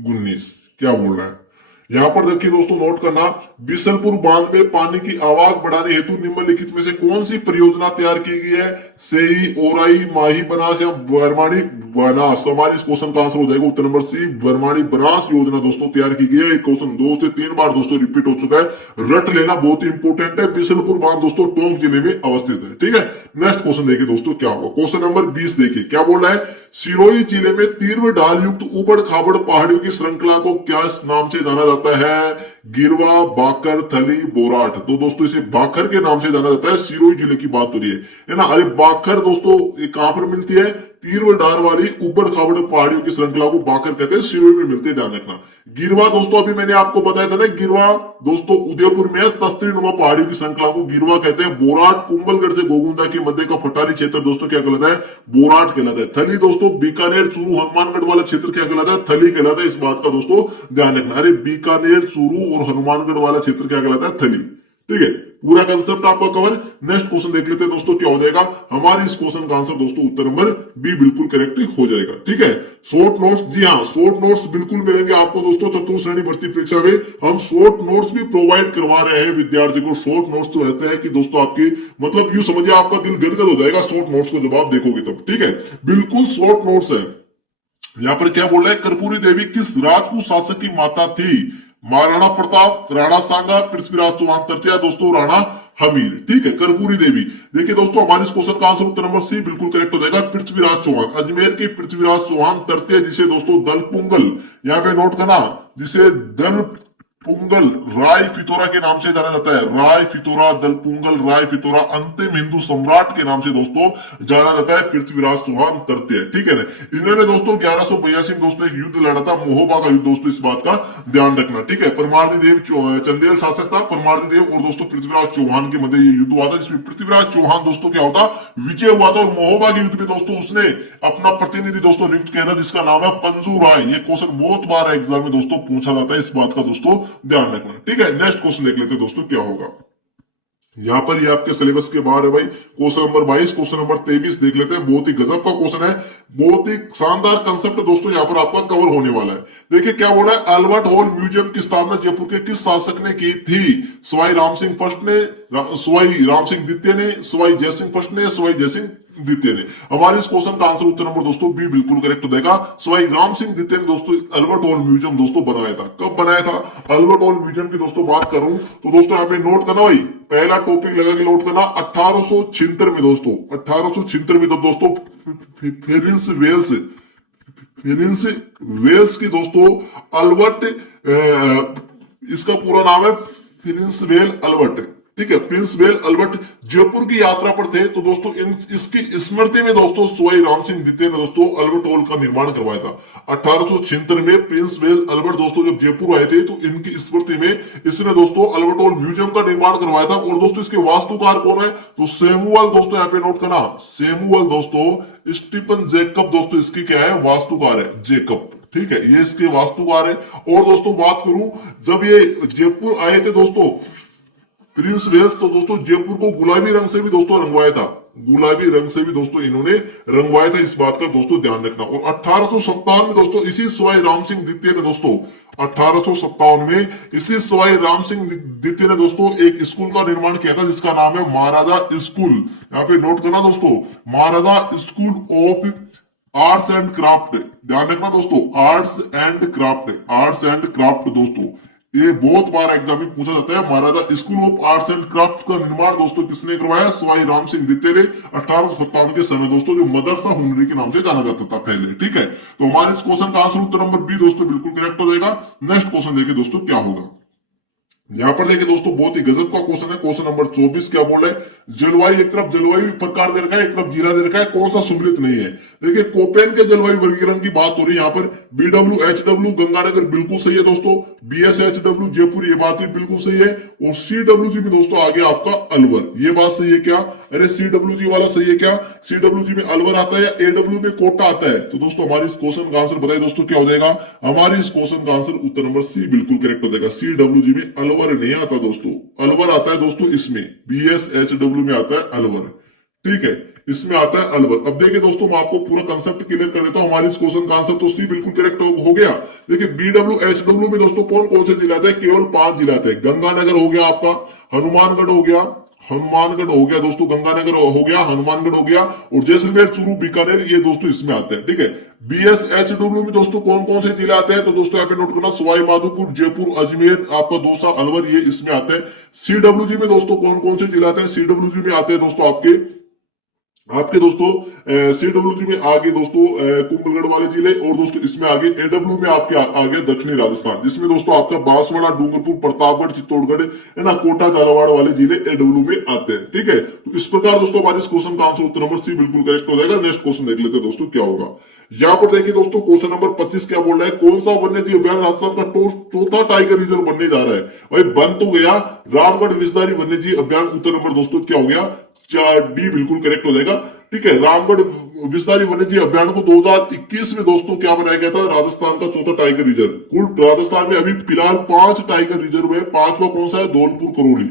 19 क्या बोल रहा है। यहां पर देखिए दोस्तों, नोट करना, बिसलपुर बांध में पानी की आवक बढ़ाने हेतु निम्नलिखित में से कौन सी परियोजना तैयार की गई है। सेई, ओराई, माही बनास या बरमाणी बनास। तो हमारे इस क्वेश्चन का आंसर हो जाएगा उत्तर नंबर सी, बरमाणी बनास योजना दोस्तों तैयार की गई है। क्वेश्चन 2 से 3 बार दोस्तों रिपीट हो चुका है, रट लेना बहुत ही इंपोर्टेंट है। बिसलपुर बांध दोस्तों टोंक जिले में अवस्थित है। ठीक है, नेक्स्ट क्वेश्चन देखिए दोस्तों क्या होगा। क्वेश्चन नंबर 20 देखिए क्या बोल रहा है, सिरोही जिले में तीव्र ढाल युक्त उबड़ खाबड़ पहाड़ियों की श्रृंखला को क्या नाम से जाना जाता है। गिरवा, बाकर, थली, बोराट। तो दोस्तों इसे बाकर के नाम से जाना जाता है। सिरोही जिले की बात हो रही है ना। अरे बाकर दोस्तों कहां पर मिलती है, तीव्र ढाल वाली उबड़ खाबड़ पहाड़ियों की श्रृंखला को बाकर कहते हैं, सिरोही में मिलती है, ध्यान रखना। गिरवा दोस्तों अभी मैंने आपको बताया था ना, गिरवा दोस्तों उदयपुर में तस्ती नुमा पहाड़ियों की श्रृंखला को गिरवा कहते हैं। बोराट कुंभलगढ़ से गोगुंदा के मध्य का फटारी क्षेत्र दोस्तों क्या कहलाता है, बोराट कहलाता है। थली दोस्तों बीकानेर, चूरू, हनुमानगढ़ वाला क्षेत्र क्या कहलाता है, थली कहलाता है। इस बात का दोस्तों ध्यान रखना। अरे बीकानेर, चूरू और हनुमानगढ़ वाला क्षेत्र क्या कहलाता है, थली। ठीक है, पूरा कंसेप्ट आपका कवर। नेक्स्ट क्वेश्चन देख लेते हैं दोस्तों क्या हो जाएगा। हमारे इस क्वेश्चन का आंसर दोस्तों उत्तर नंबर बी बिल्कुल करेक्ट हो जाएगा। ठीक है, शॉर्ट नोट्स, जी हाँ शॉर्ट नोट्स बिल्कुल मिलेंगे आपको दोस्तों। चतुर्थ श्रेणी भर्ती परीक्षा में हम शॉर्ट नोट्स भी प्रोवाइड करवा रहे हैं विद्यार्थी को। शॉर्ट नोट्स तो रहते हैं कि दोस्तों आपकी मतलब यूं समझिए आपका दिल गदगद हो जाएगा शॉर्ट नोट्स को जब आप देखोगे तब। ठीक है, बिल्कुल शॉर्ट नोट्स है। यहां पर क्या बोल रहा है, कर्पूरी देवी किस राजपूत शासक की माता थी। महाराणा प्रताप, राणा सांगा, पृथ्वीराज चौहान तृतीया दोस्तों राणा हमीर। ठीक है, कर्पूरी देवी। देखिए दोस्तों हमारे इस क्वेश्चन का आंसर उत्तर नंबर सी बिल्कुल करेक्ट हो जाएगा, पृथ्वीराज चौहान। अजमेर के पृथ्वीराज चौहान तृतीय, जिसे दोस्तों दल पुंगल, यहाँ पे नोट करना, जिसे दल पुंगल राय फितोरा के नाम से जाना जाता है। राय फितोरा, दल पुंगल, राय फितोरा, अंतिम हिंदू सम्राट के नाम से दोस्तों जाना जाता है पृथ्वीराज चौहान तृतीय। ठीक है ना, इन्होंने दोस्तों 1182 में दोस्तों एक युद्ध लड़ा था, महोबा का युद्ध दोस्तों, इस बात का ध्यान रखना। ठीक है, परमार्दी देव चंदेल शासक था, परमार्दी देव और दोस्तों पृथ्वीराज चौहान के मध्य ये युद्ध हुआ था, जिसमें पृथ्वीराज चौहान दोस्तों क्या होता विजय हुआ था। और महोबा के युद्ध में दोस्तों उसने अपना प्रतिनिधि दोस्तों नियुक्त किया था, जिसका नाम है पंजू राय। ये क्वेश्चन बहुत बार एग्जाम में दोस्तों पूछा जाता है, इस बात का दोस्तों ध्यान रखना। ठीक है, नेक्स्ट क्वेश्चन देख लेते हैं दोस्तों क्या होगा। यहां पर ये आपके सिलेबस के बाहर है भाई। क्वेश्चन नंबर 22, क्वेश्चन नंबर 23 देख लेते हैं। बहुत ही गजब का क्वेश्चन है, बहुत ही शानदार कंसेप्ट दोस्तों यहाँ पर आपका कवर होने वाला है। देखिए क्या बोला है, अल्बर्ट हॉल म्यूजियम की स्थापना जयपुर के किस शासक ने की थी। सवाई राम सिंह फर्स्ट ने, सवाई राम सिंह द्वितीय ने, सवाई जयसिंह फर्स्ट ने, सवाई जयसिंह द्वितीय ने। हमारे इस क्वेश्चन का आंसर उत्तर नंबर दोस्तों बी बिल्कुल करेक्ट हो जाएगा। सवाई राम सिंह द्वितीय ने दोस्तों अल्बर्ट हॉल म्यूजियम दोस्तों बनाया था। कब बनाया था, अल्बर्ट हॉल म्यूजियम की दोस्तों बात करूं तो दोस्तों यहाँ पे नोट करना भाई, पहला टॉपिक लगा के नोट करना 1876 में दोस्तों, 1876 में दोस्तों फेरिस वेल्स की दोस्तों अल्बर्ट, इसका पूरा नाम है प्रिंस वेल अल्बर्ट। ठीक है, प्रिंस वेल अल्बर्ट जयपुर की यात्रा पर थे, तो दोस्तों इसकी स्मृति में दोस्तों सवाई राम सिंह द्वितीय ने दोस्तों अल्बर्ट हॉल का निर्माण करवाया था। 1876 में प्रिंस वेल अल्बर्ट दोस्तों जब जयपुर आए थे, तो इनकी स्मृति में इसने दोस्तों अल्बर्ट हॉल म्यूजियम का निर्माण करवाया था। और दोस्तों इसके वास्तुकार कौन है, तो सैमुअल दोस्तों, यहाँ पे नोट करना, सैमुअल दोस्तों स्टीफन जैकब दोस्तों इसकी क्या है, वास्तुकार है, जैकब। ठीक है, ये इसके वास्तुकार है। और दोस्तों बात करूं, जब ये जयपुर आए थे दोस्तों प्रिंस वेल्स, तो दोस्तों जयपुर को गुलाबी रंग से भी दोस्तों रंगवाया था, गुलाबी रंग से भी दोस्तों इन्होंने रंगवाया था, इस बात का दोस्तों ध्यान रखना। और 1857 में दोस्तों इसी सवाई राम सिंह द्वितीय ने दोस्तों 1857 में इसी सवाई राम सिंह द्वितीय ने दोस्तों एक स्कूल का निर्माण किया था, जिसका नाम है महाराजा स्कूल। यहाँ पे नोट करना दोस्तों, Maharaja school of arts and craft, ध्यान रखना दोस्तों, आर्ट्स एंड क्राफ्ट दोस्तों, ये बहुत बार एग्जाम में पूछा जाता है। Maharaja school of arts and craft का निर्माण दोस्तों किसने करवाया, सवाई राम सिंह द्वितीय ने 1857 के समय दोस्तों, जो मदरसा हुनरी के नाम से जाना जाता था पहले। ठीक है, तो हमारे इस क्वेश्चन का आंसर उत्तर नंबर बी दोस्तों बिल्कुल करेक्ट हो जाएगा। नेक्स्ट क्वेश्चन देखिए दोस्तों क्या होगा। यहां पर देखिए दोस्तों बहुत ही गजब का क्वेश्चन है। क्वेश्चन नंबर 24 क्या बोल रहा है, जलवायु, एक तरफ जलवायु प्रकार दे रखा है, एक तरफ जिला दे रखा है, कौन सा सम्मिलित नहीं है। देखिए कोपेन के जलवायु वर्गीकरण की बात हो रही है यहाँ पर। BWHW गंगानगर बिल्कुल सही है दोस्तों। BSHW जयपुर ये बात भी बिल्कुल सही है। और CWG में दोस्तों आ गया आपका अलवर, ये बात सही है क्या। अरे CWG वाला सही है क्या, CWG में अलवर आता है या AW में कोटा आता है। तो दोस्तों हमारी इस क्वेश्चन का आंसर बताइए दोस्तों क्या हो जाएगा। हमारी इस क्वेश्चन का आंसर उत्तर नंबर सी बिल्कुल करेक्ट हो जाएगा। CWG में अलवर नहीं आता दोस्तों, अलवर आता है दोस्तों इसमें, BSHW में आता है अलवर, ठीक है, इसमें आता है अलवर। अब देखिए दोस्तों मैं आपको पूरा कंसेप्ट क्लियर कर देता हूं। हमारी इस क्वेश्चन का आंसर तो सी बिल्कुल करेक्ट हो गया। देखिए BWHW में दोस्तों कौन कौन से जिला आते हैं, केवल 5 जिला आते हैं। गंगानगर हो गया आपका, हनुमानगढ़ हो गया, हनुमानगढ़ हो गया दोस्तों, गंगानगर हो गया, हनुमानगढ़ हो गया, और जैसलमेर, चूरू, बीकानेर, ये दोस्तों इसमें आते हैं, ठीक है। BSHW में दोस्तों कौन कौन से जिले आते हैं, तो दोस्तों यहाँ पे नोट करना, सवाई माधोपुर, जयपुर, अजमेर, आपका दौसा, अलवर, ये इसमें आते हैं। CWG में दोस्तों कौन कौन से जिले आते हैं, CWG में आते हैं दोस्तों आपके दोस्तों CWG में आगे दोस्तों कुंभलगढ़ वाले जिले, और दोस्तों इसमें आगे AW में आपके आगे दक्षिणी राजस्थान, जिसमें दोस्तों आपका बांसवाड़ा, डूंगरपुर, प्रतापगढ़, चित्तौड़गढ़ है ना, कोटा, झालावाड़ वाले जिले AW में आते हैं, ठीक है। तो इस प्रकार दोस्तों हमारे इस क्वेश्चन का आंसर उत्तर नंबर सी बिल्कुल करेक्ट हो जाएगा। नेक्स्ट क्वेश्चन देख लेते हैं दोस्तों क्या होगा। यहाँ पर देखिए दोस्तों क्वेश्चन नंबर 25 क्या बोल रहा है, कौन सा वन्य जीव अभ्यारण्य राजस्थान का चौथा टाइगर रिजर्व बनने जा रहा है। भाई बन तो गया रामगढ़ विषधारी वन्य जीव अभ्यारण्य, उत्तर नंबर दोस्तों क्या हो गया, डी बिल्कुल करेक्ट हो जाएगा, ठीक है। रामगढ़ विषधारी वन्य जीव अभ्यारण्य को 2021 में दोस्तों क्या बनाया गया था, राजस्थान का चौथा टाइगर रिजर्व। कुल राजस्थान में अभी फिलहाल 5 टाइगर रिजर्व है। 5वां कौन सा है, धौलपुर करौली,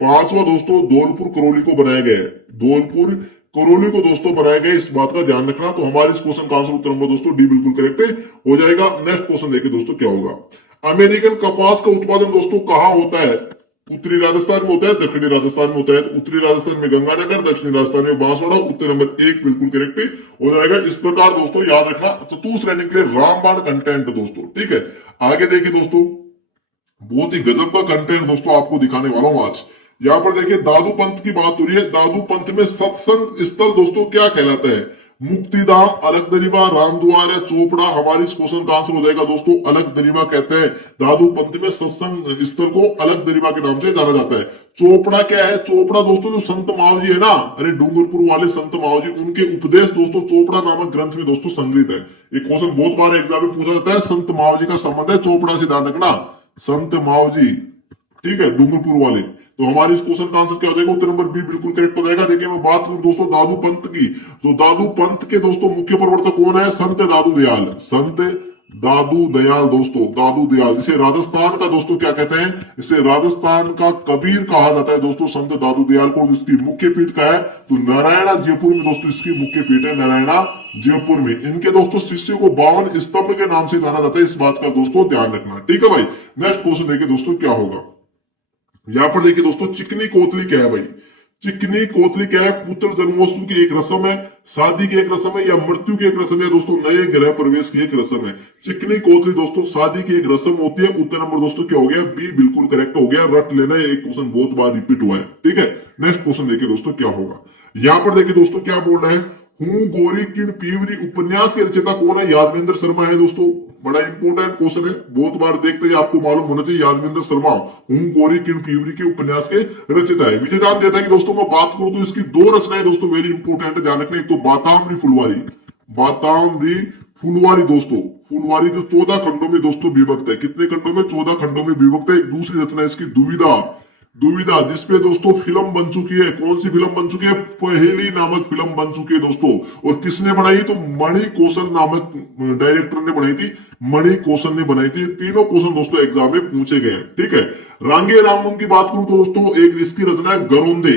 5वां दोस्तों धौलपुर करौली को बनाया गया है, धौलपुर करौली को दोस्तों बनाया गया, इस बात का ध्यान रखना। तो हमारे इस क्वेश्चन का आंसर उत्तर नंबर दोस्तों डी बिल्कुल करेक्ट हो जाएगा। नेक्स्ट क्वेश्चन देखिए दोस्तों क्या होगा। अमेरिकन कपास का उत्पादन दोस्तों कहां होता है, उत्तरी राजस्थान में होता है, दक्षिणी राजस्थान में होता है। उत्तरी राजस्थान में गंगानगर, दक्षिणी राजस्थान में बांसवाड़ा, उत्तर नंबर 1 बिल्कुल करेक्ट हो जाएगा। इस प्रकार दोस्तों याद रखना, चतुर्थ श्रेणी के लिए रामबाण कंटेंट दोस्तों, ठीक है। आगे देखिए दोस्तों बहुत ही गजब का कंटेंट दोस्तों आपको दिखाने वाला हूं आज। यहाँ पर देखिए दादू पंथ की बात हो रही है। दादू पंथ में सत्संग स्थल दोस्तों क्या कहलाता है, मुक्तिधाम, अलग दरिबा, रामद्वार या चोपड़ा। हमारी इस क्वेश्चन का आंसर हो जाएगा दोस्तों अलग दरिबा कहते हैं। दादू पंथ में सत्संग स्थल को अलग दरिबा के नाम से जाना जाता है। चोपड़ा क्या है, चोपड़ा दोस्तों जो संत मावजी है ना, अरे डूंगरपुर वाले संत मावजी, उनके उपदेश दोस्तों चोपड़ा नामक ग्रंथ में दोस्तों संग्रहित है। एक क्वेश्चन बहुत बार एग्जाम में पूछा जाता है, संत मावजी का संबंध है चोपड़ा से, ध्यान रखना, संत मावजी, ठीक है, डूंगरपुर वाले। तो हमारे इस क्वेश्चन का आंसर क्या हो जाएगा, उत्तर नंबर बी बिल्कुल करेक्ट हो जाएगा। देखिए मैं बात करूं दोस्तों दादू पंथ की, तो दादू पंथ के दोस्तों मुख्य प्रवर्तक कौन है, संत दादू दयाल, संत दादू दयाल दोस्तों, दादू दयाल, जिसे राजस्थान का दोस्तों क्या कहते हैं, इसे राजस्थान का कबीर कहा जाता है दोस्तों, संत दादू दयाल को। इसकी मुख्य पीठ का है तो नारायणा जयपुर में दोस्तों इसकी मुख्य पीठ है, नारायणा जयपुर में। इनके दोस्तों शिष्य को 52 स्तंभ के नाम से जाना जाता है, इस बात का दोस्तों ध्यान रखना, ठीक है भाई। नेक्स्ट क्वेश्चन देखिए दोस्तों क्या होगा। यहां पर देखिए दोस्तों चिकनी कोतली क्या है भाई, चिकनी कोतली क्या है, पुत्र जन्मोत्सव की एक रस्म है, शादी की एक रस्म है, या मृत्यु की एक रस्म है दोस्तों, नए ग्रह प्रवेश की एक रस्म है। चिकनी कोतली दोस्तों शादी की एक रस्म होती है। उत्तर नंबर दोस्तों क्या हो गया, बी बिल्कुल करेक्ट हो गया। रट लेना, एक क्वेश्चन बहुत बार रिपीट हुआ है, ठीक है। नेक्स्ट क्वेश्चन देखिए दोस्तों क्या होगा। यहां पर देखिए दोस्तों क्या बोल रहे हैं, हूं गोरी किन पीवरी उपन्यास के रचयिता कौन है, यादवेंद्र शर्मा है दोस्तों। बड़ा इंपोर्टेंट क्वेश्चन है, बहुत बार देखते ही आपको मालूम होना चाहिए, यादवेंद्र शर्मा हूं गोरी किन पीवरी के उपन्यास के रचयिता है। विजयदान देता है कि दोस्तों मैं बात करूं तो इसकी 2 रचनाएं दोस्तों वेरी इंपोर्टेंट ध्यान रखना। एक तो बातामरी फुलवारी, बातामरी फुलवारी दोस्तों, फुलवारी जो 14 खंडों में दोस्तों विभक्त है। कितने खंडों में, 14 खंडों में विभक्त है। एक दूसरी रचना है इसकी दुविधा, दुविधा जिसपे दोस्तों फिल्म बन चुकी है। कौन सी फिल्म बन चुकी है, पहेली नामक फिल्म बन चुकी है दोस्तों। और किसने बनाई, तो मणि कौशल नामक डायरेक्टर ने बनाई थी, मणि कौशल ने बनाई थी। तीनों क्वेश्चन दोस्तों एग्जाम में पूछे गए हैं, ठीक है। रांगे रामन की बात करूं तो दोस्तों एक इसकी रचना है गरोंदे,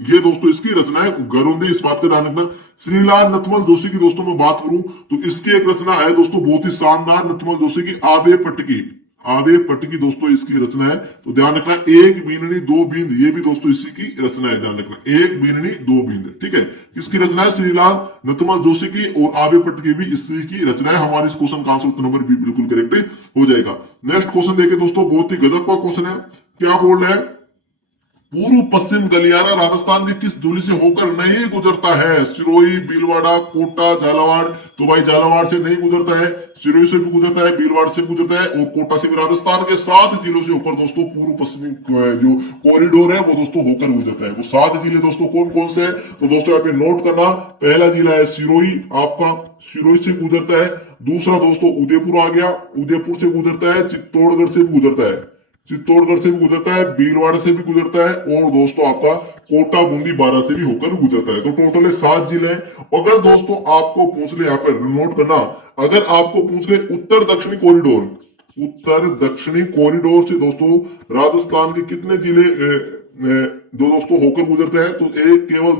ये दोस्तों इसकी रचना है गरोंदे, इस बात का ध्यान रखना। श्रीलाल नथमल जोशी की दोस्तों मैं बात करूं तो इसकी एक रचना है दोस्तों बहुत ही शानदार, नथमल जोशी की आबे पटकी, आबे पटकी दोस्तों इसकी रचना है। तो ध्यान रखना, एक बीननी दो बींद, ये भी दोस्तों इसी की रचना है, ध्यान रखना, एक बीननी दो बींद, ठीक है। किसकी रचना है, श्रीलाल नथमल जोशी की, और आबे पटकी भी इसी की रचना है। हमारे इस क्वेश्चन का आंसर नंबर बी बिल्कुल करेक्ट हो जाएगा। नेक्स्ट क्वेश्चन देखिए दोस्तों बहुत ही गजब का क्वेश्चन है। क्या बोल रहे हैं, पूर्व पश्चिम गलियारा राजस्थान के किस जिले से होकर नहीं गुजरता है? सिरोही, भीलवाड़ा, कोटा, झालावाड़। तो भाई झालावाड़ से नहीं गुजरता है, सिरोही से भी गुजरता है, भीलवाड़ा से गुजरता है और कोटा से भी। राजस्थान के 7 जिलों से होकर दोस्तों पूर्व पश्चिमी जो कॉरिडोर है वो दोस्तों होकर गुजरता है। वो 7 जिले दोस्तों कौन कौन से है? तो दोस्तों यहाँ पे नोट करना, पहला जिला है सिरोही, आपका सिरोही से गुजरता है। दूसरा दोस्तों उदयपुर आ गया, उदयपुर से गुजरता है। चित्तौड़गढ़ से भी गुजरता है, चित्तौड़गढ़ से भी गुजरता है, भीलवाड़ा से भी गुजरता है और दोस्तों आपका कोटा, बूंदी, बारा से भी होकर गुजरता है। तो टोटल है 7 जिले हैं। अगर दोस्तों आपको पूछ ले, यहाँ पर नोट करना, अगर आपको पूछ ले उत्तर दक्षिणी कॉरिडोर, उत्तर दक्षिणी कॉरिडोर से दोस्तों राजस्थान के कितने जिले जो दोस्तों होकर गुजरते हैं, तो एक केवल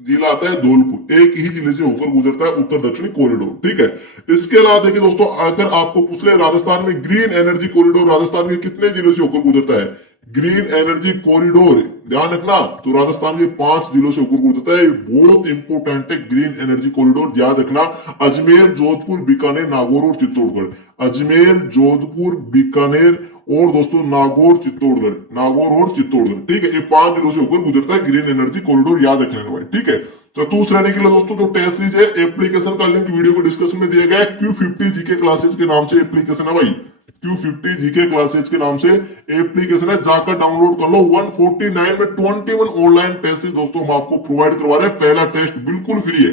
जिला आता है धौलपुर, एक ही जिले से होकर गुजरता है उत्तर दक्षिणी कॉरिडोर। ठीक है। इसके अलावा देखिए दोस्तों, अगर आपको पूछ ले राजस्थान में ग्रीन एनर्जी कॉरिडोर राजस्थान के कितने जिलों से होकर गुजरता है? ग्रीन एनर्जी कॉरिडोर ध्यान रखना, तो राजस्थान के 5 जिलों से होकर गुजरता है। बहुत इंपोर्टेंट है ग्रीन एनर्जी कॉरिडोर, याद रखना। अजमेर, जोधपुर, बीकानेर, नागौर और चित्तौड़गढ़। अजमेर, जोधपुर, बीकानेर और दोस्तों नागौर, चित्तौड़गढ़, नागौर और चित्तौड़गढ़। ठीक है, ये 5 जिलों से होकर गुजरता है ग्रीन एनर्जी कॉरिडोर, याद रखना भाई। ठीक है। चतुर्थ श्रेणी के लिए दोस्तों जो टेस्ट सीरीज है, एप्लीकेशन का लिंक वीडियो को डिस्क्रिप्शन में दिया गया है। Q50 जीके क्लासेज के नाम से एप्लीकेशन है भाई, Q50 जीके क्लासेज के नाम से एप्लीकेशन है, जाकर डाउनलोड कर लो। 149 में 21 ऑनलाइन टेस्ट दोस्तों हम आपको प्रोवाइड करवा रहे हैं। पहला टेस्ट बिल्कुल फ्री है,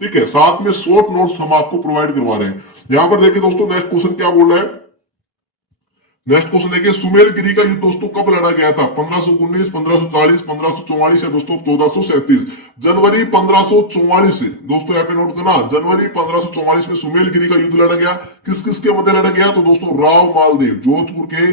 ठीक है, साथ में शॉर्ट नोट्स हम आपको प्रोवाइड करवा रहे हैं। यहां पर देखिए दोस्तों, नेक्स्ट क्वेश्चन क्या बोल रहा है। नेक्स्ट क्वेश्चन देखिए, सुमेलगिरी का युद्ध दोस्तों कब लड़ा गया था? 1519, 1540, 1544 या दोस्तों 1437? जनवरी 1544 से दोस्तों, यहाँ पे नोट करना, जनवरी 1544 में सुमेलगिरी का युद्ध लड़ा गया। किस किस के मध्य लड़ा गया? तो दोस्तों राव मालदेव, जोधपुर के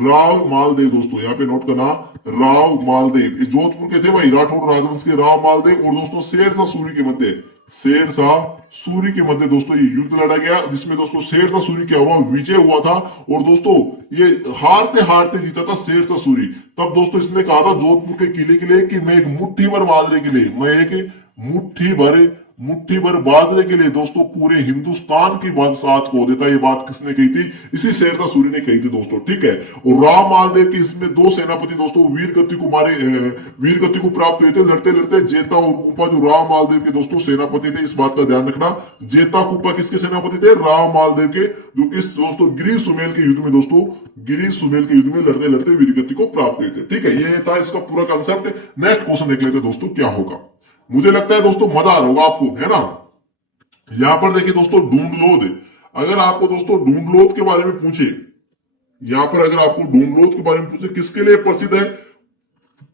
राव मालदेव, दोस्तों यहाँ पे नोट करना, राव मालदेव जोधपुर के थे भाई, राठौर राजवंश के राव मालदेव और दोस्तों शेरशाह सूरी के मध्य, शेरशाह सूरी के मध्य दोस्तों ये युद्ध लड़ा गया, जिसमें दोस्तों शेरशाह सूरी क्या हुआ, विजय हुआ था। और दोस्तों ये हारते हारते जीता था शेरशाह सूरी। तब दोस्तों इसने कहा था जोधपुर के किले के लिए कि मैं एक मुट्ठी भर बाजरे के लिए, मैं एक मुट्ठी भर बाजरे के लिए दोस्तों पूरे हिंदुस्तान की बादशाह को देता। ये बात किसने कही थी? इसी शेरशाह सूरी ने कही थी दोस्तों। ठीक है। और राव मालदेव की इसमें 2 सेनापति दोस्तों वीर गति को प्राप्त हुए थे लड़ते लड़ते, जेता और कुपा जो राव मालदेव के दोस्तों सेनापति थे। इस बात का ध्यान रखना, जेता कुपा किसके सेनापति थे? राव मालदेव के, जो इस दोस्तों गिरी सुमेल के युद्ध में दोस्तों, गिरी सुमेल के युद्ध में लड़ते लड़ते वीर गति को प्राप्त हुए थे। ठीक है, ये था इसका पूरा कंसेप्ट। नेक्स्ट क्वेश्चन देख लेते दोस्तों क्या होगा। मुझे लगता है दोस्तों मजा आ रहा होगा आपको, है ना। यहां पर देखिए दोस्तों, ढूंढलोद, अगर आपको दोस्तों ढूंढलोद के बारे में पूछे, यहां पर अगर आपको ढूंढलोद के बारे में पूछे, किसके लिए प्रसिद्ध है?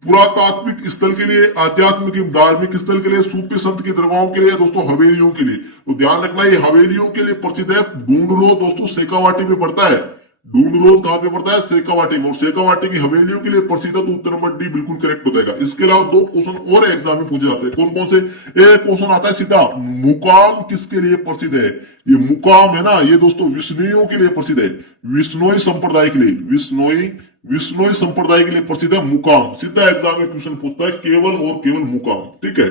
पुरातात्विक स्थल के लिए, आध्यात्मिक धार्मिक स्थल के लिए, सूफी संत की दरगाहों के लिए, दोस्तों हवेलियों के लिए। तो ध्यान रखना, ये हवेलियों के लिए प्रसिद्ध है। ढूंढलोद दोस्तों शेखावाटी में पड़ता है। ढूंढलोद कहां पे पड़ता है? शेखावाटी में। और शेखावाटी की हवेलियों के लिए प्रसिद्ध है, तो उत्तर नंबर डी बिल्कुल करेक्ट हो जाएगा। इसके अलावा 2 क्वेश्चन और एग्जाम में पूछे जाते हैं। कौन कौन से? एक क्वेश्चन आता है सीधा, मुकाम किसके लिए प्रसिद्ध है? ये मुकाम है ना, ये दोस्तों विष्णुइयों के लिए प्रसिद्ध है, विष्णोई संप्रदाय के लिए, विष्णोई संप्रदाय के लिए प्रसिद्ध है मुकाम। सीधा एग्जाम में क्वेश्चन पूछता है, केवल और केवल मुकाम। ठीक है।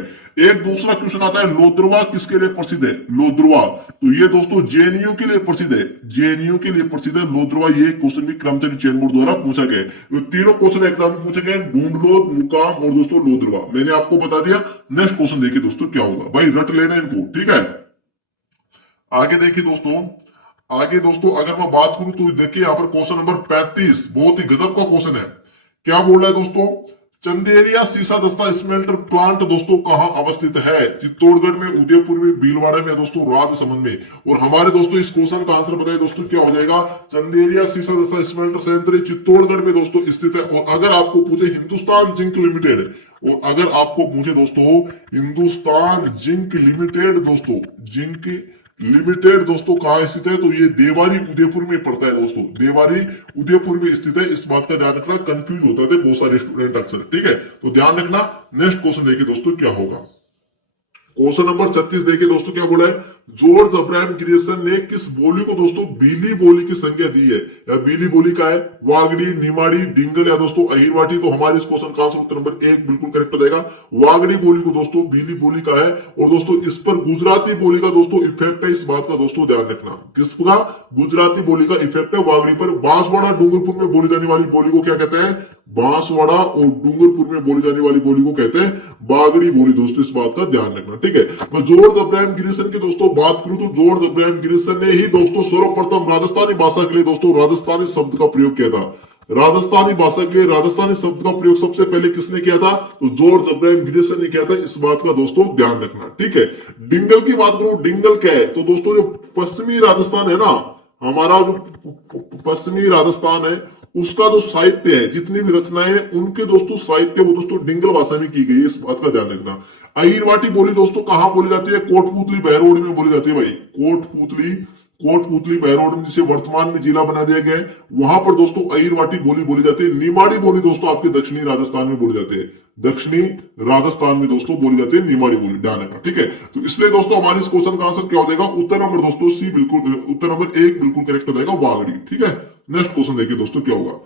एक दूसरा क्वेश्चन आता है, लोद्रवा किसके लिए प्रसिद्ध है? लोद्रवा, तो ये दोस्तों जेएनयू के लिए प्रसिद्ध है, जेएनयू के लिए प्रसिद्ध है लोद्रवा। ये क्वेश्चन भी कर्मचारी चयन बोर्ड द्वारा पूछा गया है। तो तीनों क्वेश्चन एग्जाम में पूछे गए, ढूंढलोद, मुकाम और दोस्तों लोद्रवा। मैंने आपको बता दिया। नेक्स्ट क्वेश्चन देखिए दोस्तों क्या होगा, भाई रट लेना इनको। ठीक है, आगे देखिए दोस्तों, आगे दोस्तों अगर मैं बात करूं तो देखिए यहाँ पर क्वेश्चन नंबर 35 बहुत ही गजब का क्वेश्चन है। क्या बोल रहा है दोस्तों? चंदेरिया सीसा दस्ता स्मेल्टर प्लांट दोस्तों कहां अवस्थित है? चित्तौड़गढ़ में, उदयपुर में, भीलवाड़ा में, दोस्तों राजसमंद में। और हमारे दोस्तों इस क्वेश्चन का आंसर बताइए दोस्तों क्या हो जाएगा? चंदेरिया सीसा दस्ता स्मेल्टर संयंत्र चित्तौड़गढ़ में दोस्तों स्थित है। और अगर आपको पूछे हिंदुस्तान जिंक लिमिटेड, और अगर आपको पूछे दोस्तों हिंदुस्तान जिंक लिमिटेड, दोस्तों जिंक लिमिटेड दोस्तों कहां स्थित है? तो ये देवारी उदयपुर में पड़ता है दोस्तों, देवारी उदयपुर में स्थित है। इस बात का ध्यान रखना, कंफ्यूज होता थे बहुत सारे स्टूडेंट अक्सर। ठीक है, तो ध्यान रखना। नेक्स्ट क्वेश्चन देखिए दोस्तों क्या होगा। क्वेश्चन नंबर 36 देखिए दोस्तों क्या बोला है। जॉर्ज अब्राहम ग्रियर्सन ने किस बोली को दोस्तों बीली बोली की संज्ञा दी है? या बीली बोली का है वागड़ी, निमाड़ी, डिंगल या दोस्तों अहिरवाटी? तो हमारे इस क्वेश्चन का आंसर उत्तर नंबर 1 बिल्कुल करेक्ट हो जाएगा। वागड़ी बोली को दोस्तों बीली बोली का है। और दोस्तों इस पर गुजराती बोली का दोस्तों इफेक्ट है, इस बात का दोस्तों ध्यान रखना। किसका? गुजराती बोली का इफेक्ट है वागड़ी पर। बांसवाड़ा डूंगरपुर में बोली जाने वाली बोली को क्या कहते हैं? बांसवाड़ा और डूंगरपुर में बोली जाने वाली बोली को कहते हैं बागड़ी बोली दोस्तों, इस बात का ध्यान रखना। ठीक है, मैं जॉर्ज अब्राहम गिरिसन की दोस्तों बात करूं तो जॉर्ज अब्राहम गिरिसन ने ही दोस्तों सर्वप्रथम राजस्थानी भाषा के लिए दोस्तों राजस्थानी शब्द का प्रयोग किया था। राजस्थानी भाषा के लिए राजस्थानी शब्द का प्रयोग सबसे पहले किसने किया था? तो जॉर्ज अब्राहम गिरिसन ने किया था। इस बात का दोस्तों ध्यान रखना। ठीक है, डिंगल की बात करूं, डिंगल क्या है? तो दोस्तों जो पश्चिमी राजस्थान है ना, हमारा जो पश्चिमी राजस्थान है उसका जो साहित्य है, जितनी भी रचनाएं हैं उनके दोस्तों साहित्य वो दोस्तों डिंगल भाषा में की गई है। इस बात का ध्यान रखना। अहिरवाटी बोली दोस्तों कहां बोली जाती है? कोटपुतली बहरोड में बोली जाती है भाई। कोटपुतली बहरोड, जिसे वर्तमान में जिला बना दिया गया है, वहां पर दोस्तों अहिरवाटी बोली बोली जाती है। निमाड़ी बोली दोस्तों आपके दक्षिणी राजस्थान में बोली जाती है। दक्षिणी राजस्थान में दोस्तों बोली जाती है निमाड़ी बोली। ध्यान रखना। ठीक है, तो इसलिए दोस्तों हमारे इस क्वेश्चन का आंसर क्या हो जाएगा? उत्तर नंबर दोस्तों सी बिल्कुल, उत्तर नंबर 1 बिल्कुल करेक्ट हो जाएगा, वागड़ी। ठीक है, नेक्स्ट क्वेश्चन देखिए दोस्तों क्या होगा।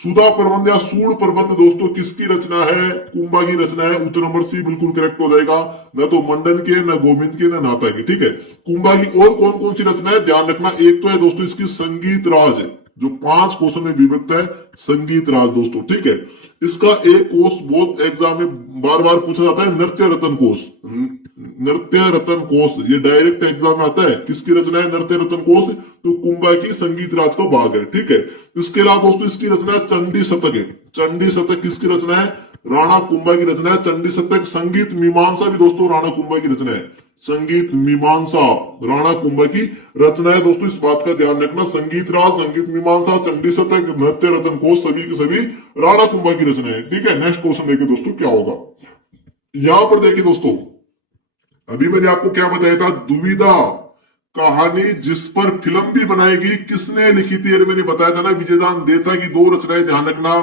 सुधा प्रबंध या सूड प्रबंध दोस्तों किसकी रचना है? कुंभा की रचना है। उत्तर नंबर सी बिल्कुल करेक्ट हो जाएगा। न तो मंडन के, न गोविंद के, न नाता की। ठीक है, कुंभा की और कौन कौन सी रचना है ध्यान रखना। एक तो है दोस्तों इसकी संगीत राज, जो 5 क्वेश्चन में विभक्त है, संगीत राज दोस्तों। ठीक है, इसका एक कोष बहुत एग्जाम में बार बार पूछा जाता है, नृत्य रतन कोष। नृत्य रतन कोष ये डायरेक्ट एग्जाम में आता है। किसकी रचना है नृत्य रतन कोष? तो कुंभा की संगीत राज का भाग है। ठीक है, इसके अलावा दोस्तों इसकी रचना है चंडी शतक है। चंडी शतक किसकी रचना है? राणा कुंभा की रचना है चंडी शतक। संगीत मीमांसा भी दोस्तों राणा कुंभा की रचना है। संगीत मीमांसा राणा कुंभा की रचना है दोस्तों, इस बात का ध्यान रखना। संगीत राज, संगीत मीमांसा, चंडी शतक, नृत्य रतन कोष सभी के सभी राणा कुंभा की रचना है। ठीक है, नेक्स्ट क्वेश्चन देखिए दोस्तों क्या होगा। यहां पर देखिए दोस्तों, अभी मैंने आपको क्या बताया था? दुविधा कहानी जिस पर फिल्म भी बनाएगी, किसने लिखी थी? मैंने बताया था ना, विजयदान देता की 2 रचनाएं, ध्यान रखना।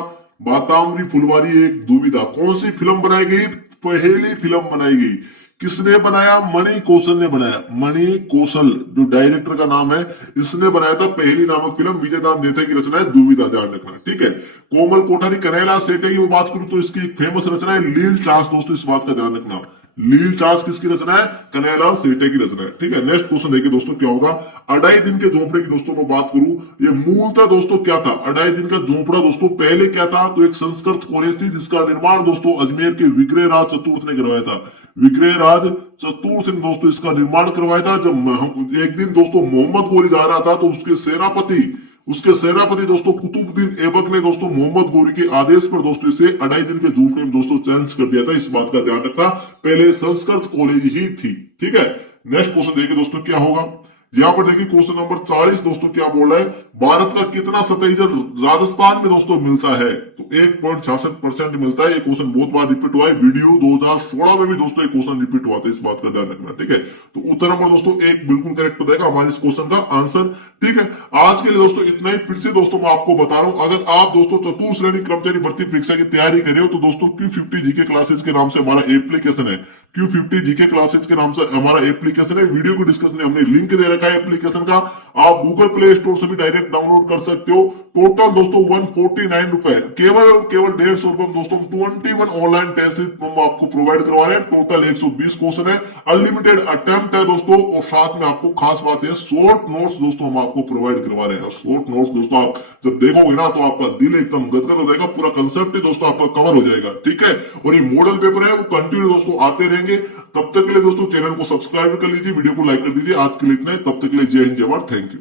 बातामरी फुलवारी, एक दुविधा। कौन सी फिल्म बनाई गई? पहली फिल्म बनाई गई। किसने बनाया? मणि कौशल ने बनाया। मणि कौशल जो डायरेक्टर का नाम है, इसने बनाया था पहली नामक फिल्म। विजयदान देता की रचना है दुविधा, ध्यान रखना। ठीक है, कोमल कोठारी कन्हैयालाल सेठे की बात करूं तो इसकी एक फेमस रचना है लील टास दोस्तों, इस बात का ध्यान रखना। लील टास किसकी रचना है? कन्हैयालाल सेठे की रचना है। ठीक है, नेक्स्ट क्वेश्चन देखिए दोस्तों क्या होगा। अढ़ाई दिन के झोपड़े की दोस्तों मैं बात करूं, ये मूलतः दोस्तों क्या था? अढ़ाई दिन का झोपड़ा दोस्तों पहले क्या था? तो एक संस्कृत कॉलेज थी, जिसका निर्माण दोस्तों अजमेर के विग्रह राज चतुर्थ ने करवाया था। विग्रह राज चतुर्थ ने दोस्तों इसका निर्माण करवाया था। जब एक दिन दोस्तों मोहम्मद गोरी जा रहा था, तो उसके सेनापति दोस्तों कुतुबुद्दीन ऐबक ने दोस्तों मोहम्मद गोरी के आदेश पर दोस्तों इसे अढ़ाई दिन के झोपड़े में दोस्तों चेंज कर दिया था। इस बात का ध्यान रखना, पहले संस्कृत कॉलेज ही थी। ठीक है, नेक्स्ट क्वेश्चन देखिए दोस्तों क्या होगा। यहाँ पर देखिए क्वेश्चन नंबर 40 दोस्तों क्या बोल रहा है? भारत का कितना सतही जल राजस्थान में दोस्तों मिलता है? तो 1.66% मिलता है। ये क्वेश्चन बहुत बार रिपीट हुआ है। वीडियो 2016 में भी दोस्तों एक क्वेश्चन रिपीट हुआ था, इस बात का ध्यान रखना। ठीक है, तो उत्तर नंबर दोस्तों 1 बिल्कुल करेक्ट हो जाएगा हमारे इस क्वेश्चन का आंसर। ठीक है, आज के लिए दोस्तों इतना ही। फिर से दोस्तों मैं आपको बता रहा हूं, अगर आप दोस्तों चतुर्थ श्रेणी कर्मचारी भर्ती परीक्षा की तैयारी कर रहे हो, तो दोस्तों Q50 जीके क्लासेस के नाम से हमारा एप्लीकेशन है। Q50 जीके क्लासेस के नाम से हमारा एप्लीकेशन है। वीडियो को डिस्कशन में हमने लिंक दे रखा है एप्लीकेशन का, आप गूगल प्ले स्टोर से भी डायरेक्ट डाउनलोड कर सकते हो। टोटल दोस्तों 149 रुपए, केवल 150 रुपए में दोस्तों 21 ऑनलाइन टेस्ट हम आपको प्रोवाइड करवा रहे हैं। टोटल 120 क्वेश्चन है, अनलिमिटेड अटेम्प्ट है दोस्तों, और साथ में आपको खास बात है शॉर्ट नोट्स दोस्तों हम आपको प्रोवाइड करवा रहे हैं। शॉर्ट नोट्स दोस्तों आप जब देखोगे ना, तो आपका दिल एकदम गदगद हो जाएगा, पूरा कंसेप्ट दोस्तों आपका कवर हो जाएगा। ठीक है, और ये मॉडल पेपर है, वो कंटिन्यू दोस्तों आते रहेंगे। तब तक के लिए दोस्तों चैनल को सब्सक्राइब कर लीजिए, वीडियो को लाइक कर दीजिए। आज के लिए इतना है, तब तक के लिए जय हिंद, जय भारत, थैंक यू।